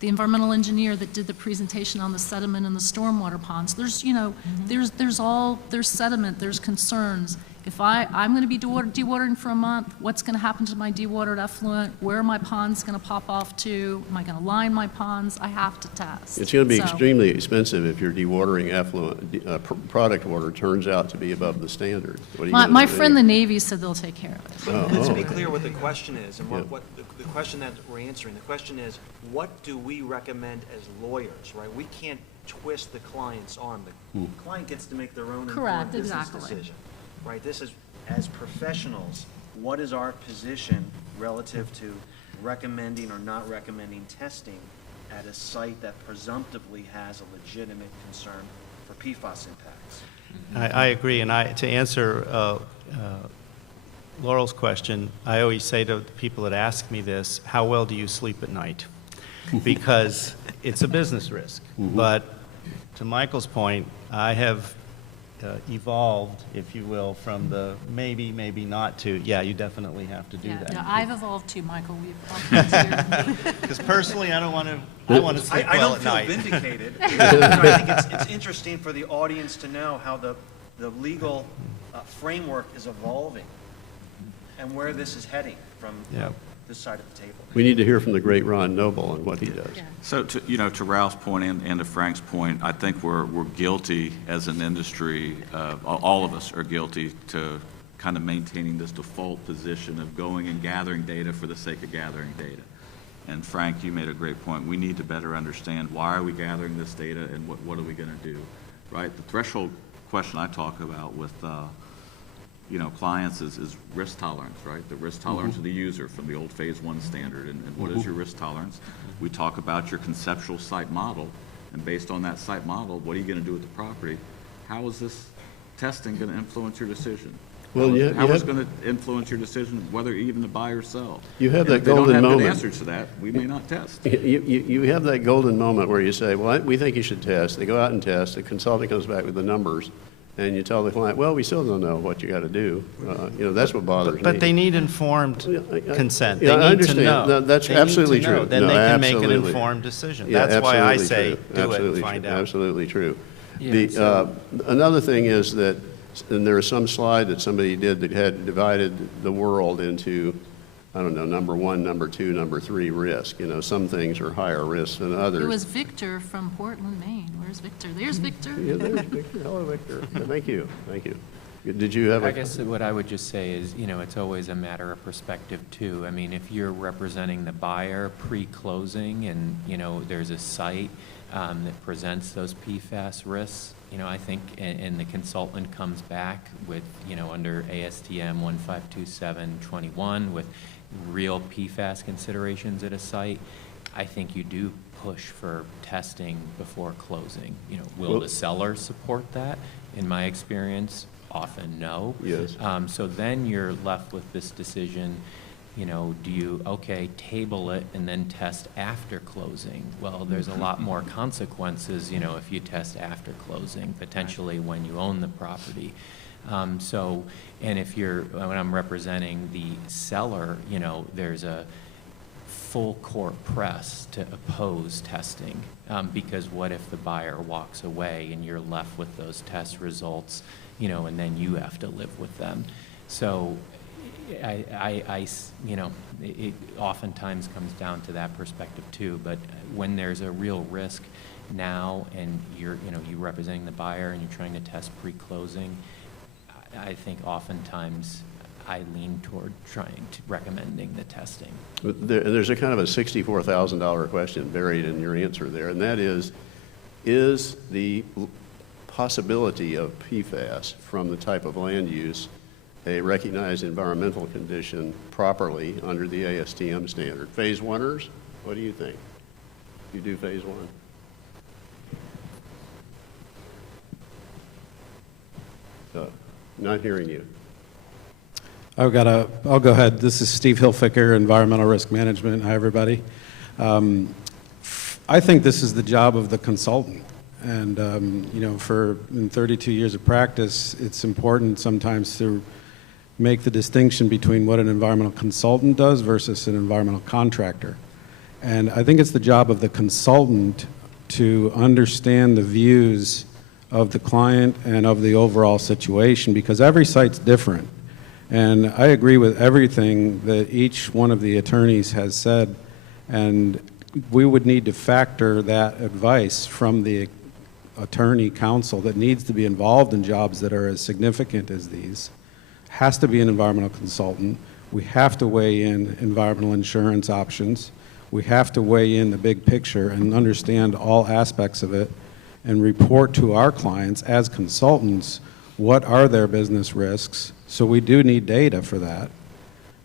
environmental engineer that did the presentation on the sediment and the stormwater ponds. There's there's sediment. There's concerns. If I'm going to be dewatering for a month, what's going to happen to my dewatered effluent? Where are my ponds going to pop off to? Am I going to line my ponds? I have to test. It's going to be So- extremely expensive if your dewatering effluent, product water turns out to be above the standard. What are you gonna My do? friend the Navy said they'll take care of it. Let's be okay. clear what the question is, and Yeah. what the question that we're answering. The question is, what do we recommend as lawyers, right? We can't twist the client's arm. The client gets to make their own informed Correct, business exactly. decision, right? This is, as professionals, what is our position relative to recommending or not recommending testing at a site that presumptively has a legitimate concern for PFAS impacts? I agree, and to answer Laurel's question, I always say to the people that ask me this, how well do you sleep at night? Because it's a business risk. But to Michael's point, I have evolved, if you will, from the maybe, maybe not to, yeah, you definitely have to do Yeah, that. no, I've evolved too, Michael. We've Because personally, I want to sleep I well don't at feel night. vindicated. I think it's interesting for the audience to know how the legal framework is evolving and where this is heading from Yeah. this side of the table. We need to hear from the great Ron Noble on what he does. Yeah. So to Ralph's point and to Frank's point, I think we're guilty as an industry, all of us are guilty to kind of maintaining this default position of going and gathering data for the sake of gathering data. And Frank, you made a great point. We need to better understand why are we gathering this data and what are we going to do, right? The threshold question I talk about with clients is risk tolerance, right? The risk tolerance of the user from the old phase one standard, and what is your risk tolerance? We talk about your conceptual site model, and based on that site model, what are you going to do with the property? How is this testing going to influence your decision? Well, How is it going to influance your decision whether even to buy or sell? You have And that if they don't golden have good moment. answers to that, we may not test. You have that golden moment where you say, well, we think you should test. They go out and test. The consultant comes back with the numbers, and you tell the client, well, we still don't know what you got to do. That's what bothers me. But they need informed consent. They Yeah, I need to understand. know. No, that's They need to absolutely know. true. Then No, they can make an absolutely. informed decision. Yeah, That's why I absolutely say true. do it Absolutely and find true. out. Absolutely true. Yeah, Another thing is that, and there was some slide that somebody did that had divided the world into, I don't know, number 1, number 2, number 3 risk. Some things are higher risk than others. It was Victor from Portland, Maine. Where's Victor? There's Victor. Yeah, there's Victor. Hello, Victor. Thank you. Thank you. Did you have a? I guess what I would just say is, it's always a matter of perspective too. I mean, if you're representing the buyer pre-closing and, there's a site that presents those PFAS risks, I think, and the consultant comes back with, under ASTM 152721 with real PFAS considerations at a site, I think you do push for testing before closing. Will the seller support that? In my experience, often no. Yes. So then you're left with this decision, do you, table it and then test after closing? Well, there's a lot more consequences, if you test after closing, potentially when you own the property. And if when I'm representing the seller, there's a full court press to oppose testing, because what if the buyer walks away and you're left with those test results, and then you have to live with them. So it oftentimes comes down to that perspective too, but when there's a real risk now and you're representing the buyer and you're trying to test pre-closing, I think oftentimes I lean toward recommending the testing. There's a kind of a $64,000 question buried in your answer there, and that is the possibility of PFAS from the type of land use a recognized environmental condition properly under the ASTM standard? Phase 1ers, what do you think? You do phase 1? Not hearing you. I'll go ahead. This is Steve Hilfiker, Environmental Risk Management. Hi, everybody. I think this is the job of the consultant. And, in 32 years of practice, it's important sometimes to make the distinction between what an environmental consultant does versus an environmental contractor. And I think it's the job of the consultant to understand the views of the client and of the overall situation, because every site's different. And I agree with everything that each one of the attorneys has said, and we would need to factor that advice from the attorney counsel that needs to be involved in jobs that are as significant as these. Has to be an environmental consultant. We have to weigh in environmental insurance options. We have to weigh in the big picture and understand all aspects of it and report to our clients as consultants what are their business risks. So we do need data for that.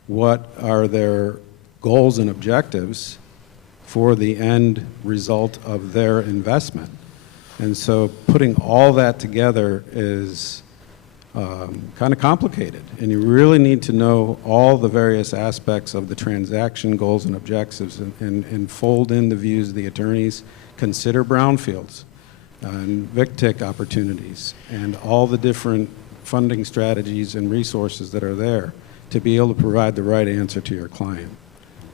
What are their goals and objectives for the end result of their investment? And so putting all that together is kind of complicated. And you really need to know all the various aspects of the transaction goals and objectives and fold in the views of the attorneys, consider brownfields and VICTIC opportunities and all the different funding strategies and resources that are there to be able to provide the right answer to your client.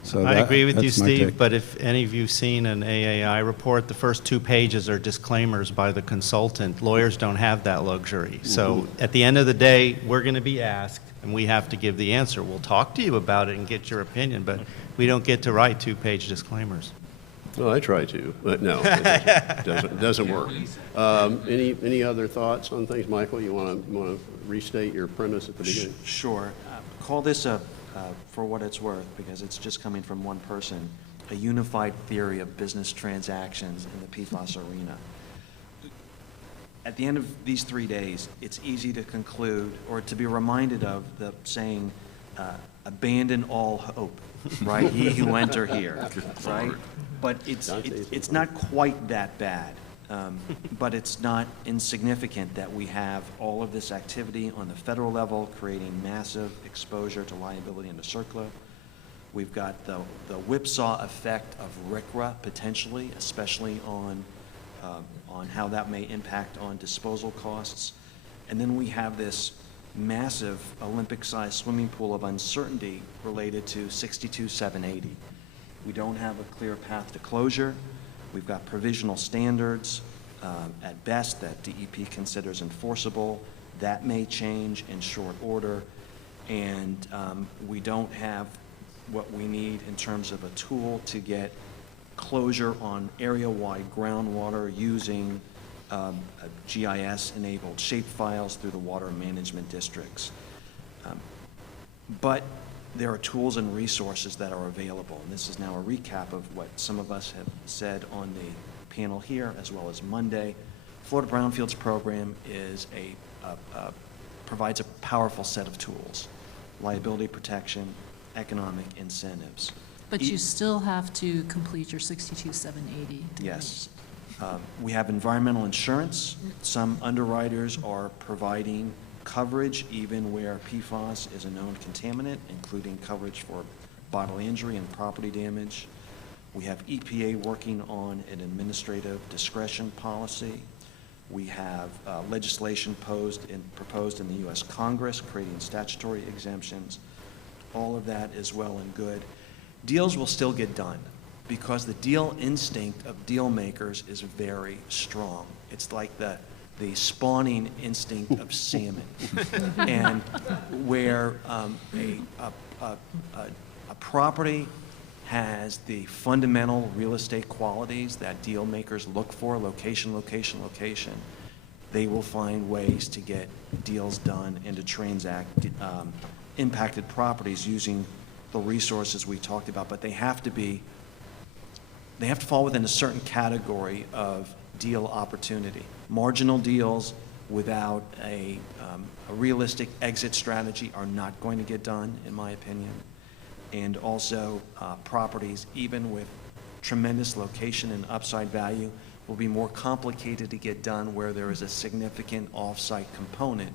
So I agree with you, that's my Steve, take. but if any of you've seen an AAI report, the first 2 pages are disclaimers by the consultant. Lawyers don't have that luxury. So at the end of the day, we're going to be asked, and we have to give the answer. We'll talk to you about it and get your opinion, but we don't get to write 2-page disclaimers. Well, I try to, but no, it doesn't work. Any other thoughts on things? Michael, you want to restate your premise at the beginning? Sure. Call this for what it's worth, because it's just coming from one person, a unified theory of business transactions in the PFAS arena. At the end of these 3 days, it's easy to conclude or to be reminded of the saying, abandon all hope, right? Ye who enter here, right? But it's not quite that bad. But it's not insignificant that we have all of this activity on the federal level, creating massive exposure to liability under CERCLA. We've got the whipsaw effect of RCRA potentially, especially on how that may impact on disposal costs. And then we have this massive Olympic-sized swimming pool of uncertainty related to 62-780. We don't have a clear path to closure. We've got provisional standards at best that DEP considers enforceable. That may change in short order. And we don't have what we need in terms of a tool to get closure on area-wide groundwater using GIS-enabled shapefiles through the water management districts. But there are tools and resources that are available, and this is now a recap of what some of us have said on the panel here, as well as Monday. Florida Brownfields program is provides a powerful set of tools: liability protection, economic incentives. But you still have to complete your 62-780. Yes. We have environmental insurance. Some underwriters are providing coverage even where PFAS is a known contaminant, including coverage for bodily injury and property damage. We have EPA working on an administrative discretion policy. We have legislation proposed in the U.S. Congress creating statutory exemptions. All of that is well and good. Deals will still get done because the deal instinct of deal makers is very strong. It's like the spawning instinct of salmon. And where a property has the fundamental real estate qualities that deal makers look for, location, location, location, they will find ways to get deals done and to transact impacted properties using the resources we talked about. But they have to fall within a certain category of deal opportunity. Marginal deals without a realistic exit strategy are not going to get done, in my opinion. And also properties, even with tremendous location and upside value, will be more complicated to get done where there is a significant off-site component,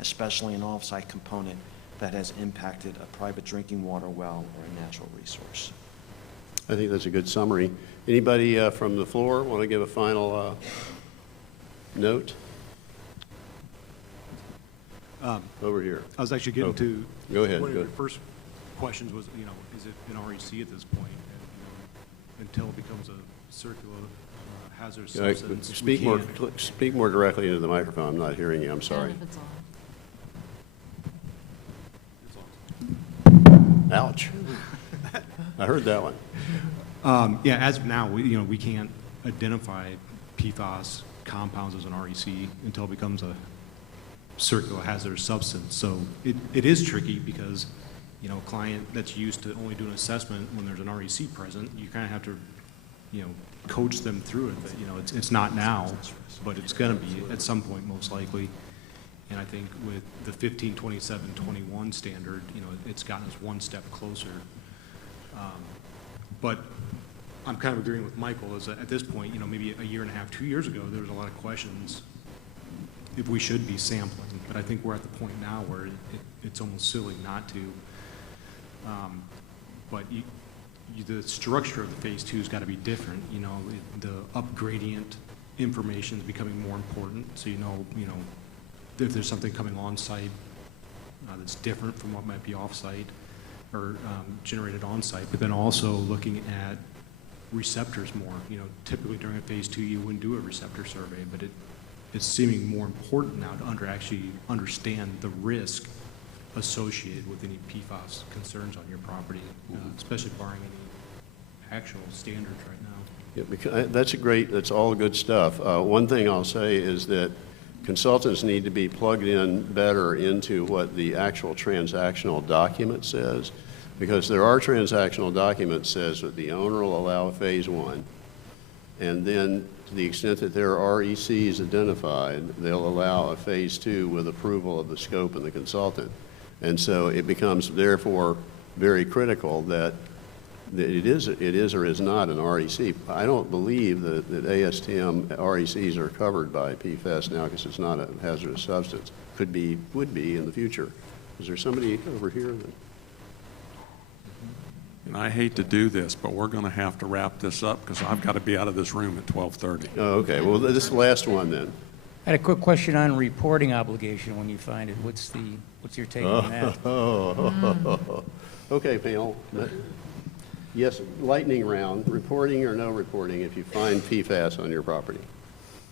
especially an off-site component that has impacted a private drinking water well or a natural resource. I think that's a good summary. Anybody from the floor want to give a final note? Over here. I was actually getting to. Go ahead. One of your first questions was, is it an REC at this point? And, until it becomes a circular hazardous substance. Speak more directly into the microphone. I'm not hearing you. I'm sorry. And if it's on. Ouch. I heard that one. Yeah, as of now, we can't identify PFAS compounds as an REC until it becomes a circular hazardous substance. So it is tricky because, a client that's used to only do an assessment when there's an REC present, you kind of have to, coach them through it. That, it's not now, but it's going to be at some point most likely. And I think with the 152721 standard, it's gotten us one step closer. But I'm kind of agreeing with Michael is that at this point, maybe a year and a half, 2 years ago, there was a lot of questions if we should be sampling. But I think we're at the point now where it's almost silly not to. But the structure of the phase 2 has got to be different. The upgradient information is becoming more important. So if there's something coming on site that's different from what might be off site or generated on site, but then also looking at receptors more. Typically during a phase 2 you wouldn't do a receptor survey, but it's seeming more important now to actually understand the risk associated with any PFAS concerns on your property, especially barring any actual standards right now. Yeah, because that's all good stuff. One thing I'll say is that consultants need to be plugged in better into what the actual transactional document says, because there are transactional documents that says that the owner will allow a phase 1, and then to the extent that there are RECs identified, they'll allow a phase 2 with approval of the scope and the consultant. And so it becomes therefore very critical that it is or is not an REC. I don't believe that ASTM RECs are covered by PFAS now because it's not a hazardous substance. Would be in the future. Is there somebody over here? And I hate to do this, but we're going to have to wrap this up because I've got to be out of this room at 12:30. Oh, okay. Well, this is the last one then. I had a quick question on reporting obligation when you find it. What's your take on that? Okay, panel. Yes, lightning round, reporting or no reporting if you find PFAS on your property?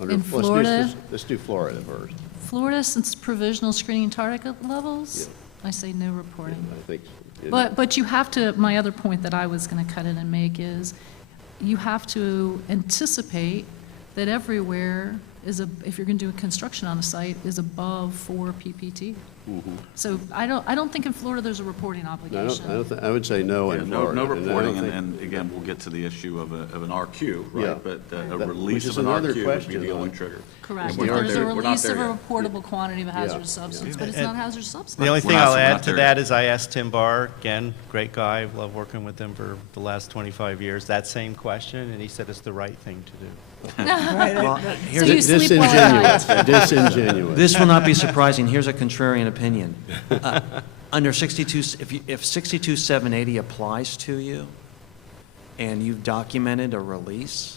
In Florida? Let's do Florida first. Florida, since provisional screening target levels, I say no reporting. I think. But you have to, my other point that I was going to cut in and make is, you have to anticipate that everywhere if you're going to do a construction on a site, is above 4 PPT. So I don't think in Florida there's a reporting obligation. I would say no in Florida. No reporting, and again, we'll get to the issue of an RQ, right? Yeah. But a release of an RQ would be the only trigger. Correct. And There's a we're not release there of a yet. reportable quantity of a hazardous substance, but it's not hazardous substance. The only thing We're not- I'll we're add not to there that yet. is I asked Tim Barr, again, great guy, love working with him for the last 25 years, that same question, and he said it's the right thing to do. Well, So here's you sleep well at night. Disingenuous. This will not be surprising. Here's a contrarian opinion. Under 62, if 62780 applies to you and you've documented a release,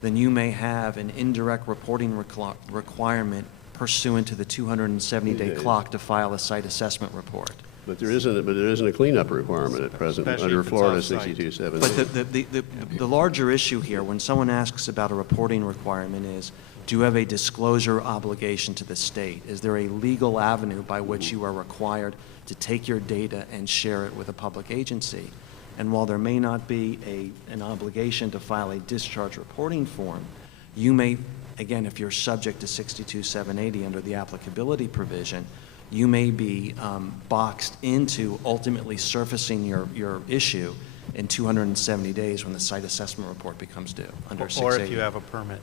then you may have an indirect reporting requirement pursuant to the 270-day clock to file a site assessment report. But there isn't a cleanup requirement at present Especially under if it's Florida off-site. 6270. But the larger issue here, when someone asks about a reporting requirement, is do you have a disclosure obligation to the state? Is there a legal avenue by which you are required to take your data and share it with a public agency? And while there may not be an obligation to file a discharge reporting form, you may, again, if you're subject to 62780 under the applicability provision, you may be boxed into ultimately surfacing your issue in 270 days when the site assessment report becomes due under Or 680. if you have a permit.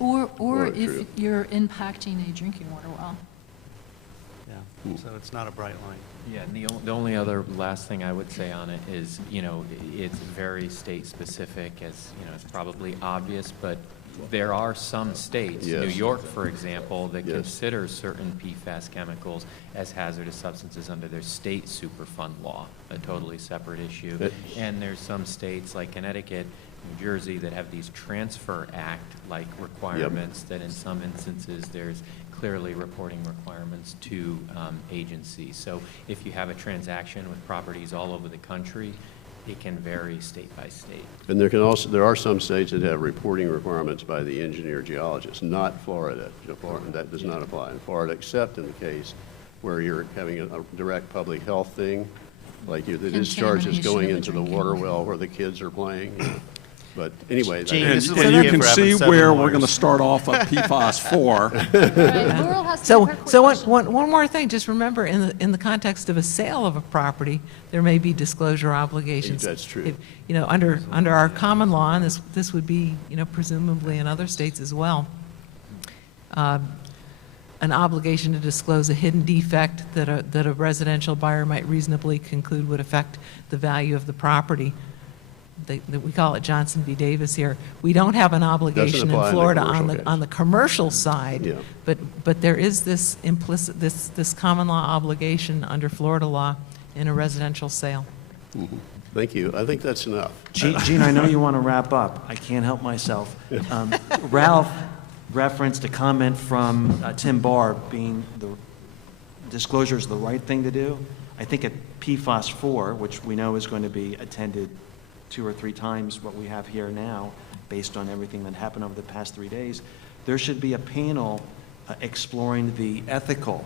Or Very if true. you're impacting a drinking water well. Yeah, so it's not a bright line. Yeah, and the only other last thing I would say on it is, it's very state-specific, as, it's probably obvious, but there are some states, Yes. New York, for example, that Yes. consider certain PFAS chemicals as hazardous substances under their state Superfund law, a totally separate issue. And there's some states like Connecticut, New Jersey, that have these Transfer Act-like requirements that in some instances there's clearly reporting requirements to agencies. So if you have a transaction with properties all over the country, it can vary state by state. And there are some states that have reporting requirements by the engineer geologist, not Florida. That does not apply in Florida, except in the case where you're having a direct public health thing, like the discharge is going into the water well where the kids are playing. But anyway. Gene, And this is and what you you can get for see having 7 where we're lawyers. going to start off at PFAS 4. Laurel has to So, have her quick so question. one more thing, just remember, in the context of a sale of a property, there may be disclosure obligations. That's true. If, under our common law, and this would be, presumably in other states as well, an obligation to disclose a hidden defect that a residential buyer might reasonably conclude would affect the value of the property. We call it Johnson v. Davis here. We don't have an obligation in apply in the Florida commercial case. on the commercial side, Yeah. but there is this implicit, this common law obligation under Florida law in a residential sale. Thank you. I think that's enough. Gene, I know you want to wrap up. I can't help myself. Ralph referenced a comment from Tim Barr being the disclosure is the right thing to do. I think at PFAS 4, which we know is going to be attended 2 or 3 times what we have here now, based on everything that happened over the past 3 days, there should be a panel exploring the ethical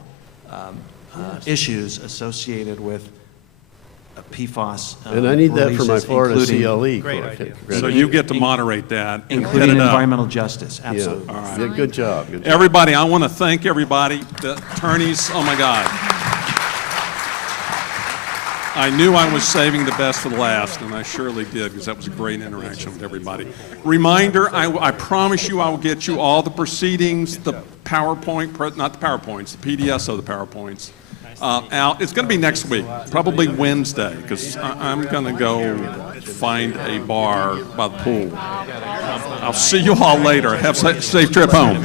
issues associated with PFAS And I need that for my releases, Florida including- CLE. Great course. idea. So you get to moderate that and head Including it up. environmental justice, Yeah. absolutely. Yeah, good job. Good job. Everybody, I want to thank everybody, the attorneys, oh my God. I knew I was saving the best for the last, and I surely did, because that was a great interaction with everybody. Reminder, I promise you I will get you all the proceedings, the PowerPoint, not the PowerPoints, the PDFs of the PowerPoints out. It's going to be next week, probably Wednesday, because I'm going to go find a bar by the pool. I'll see you all later. Have a safe trip home.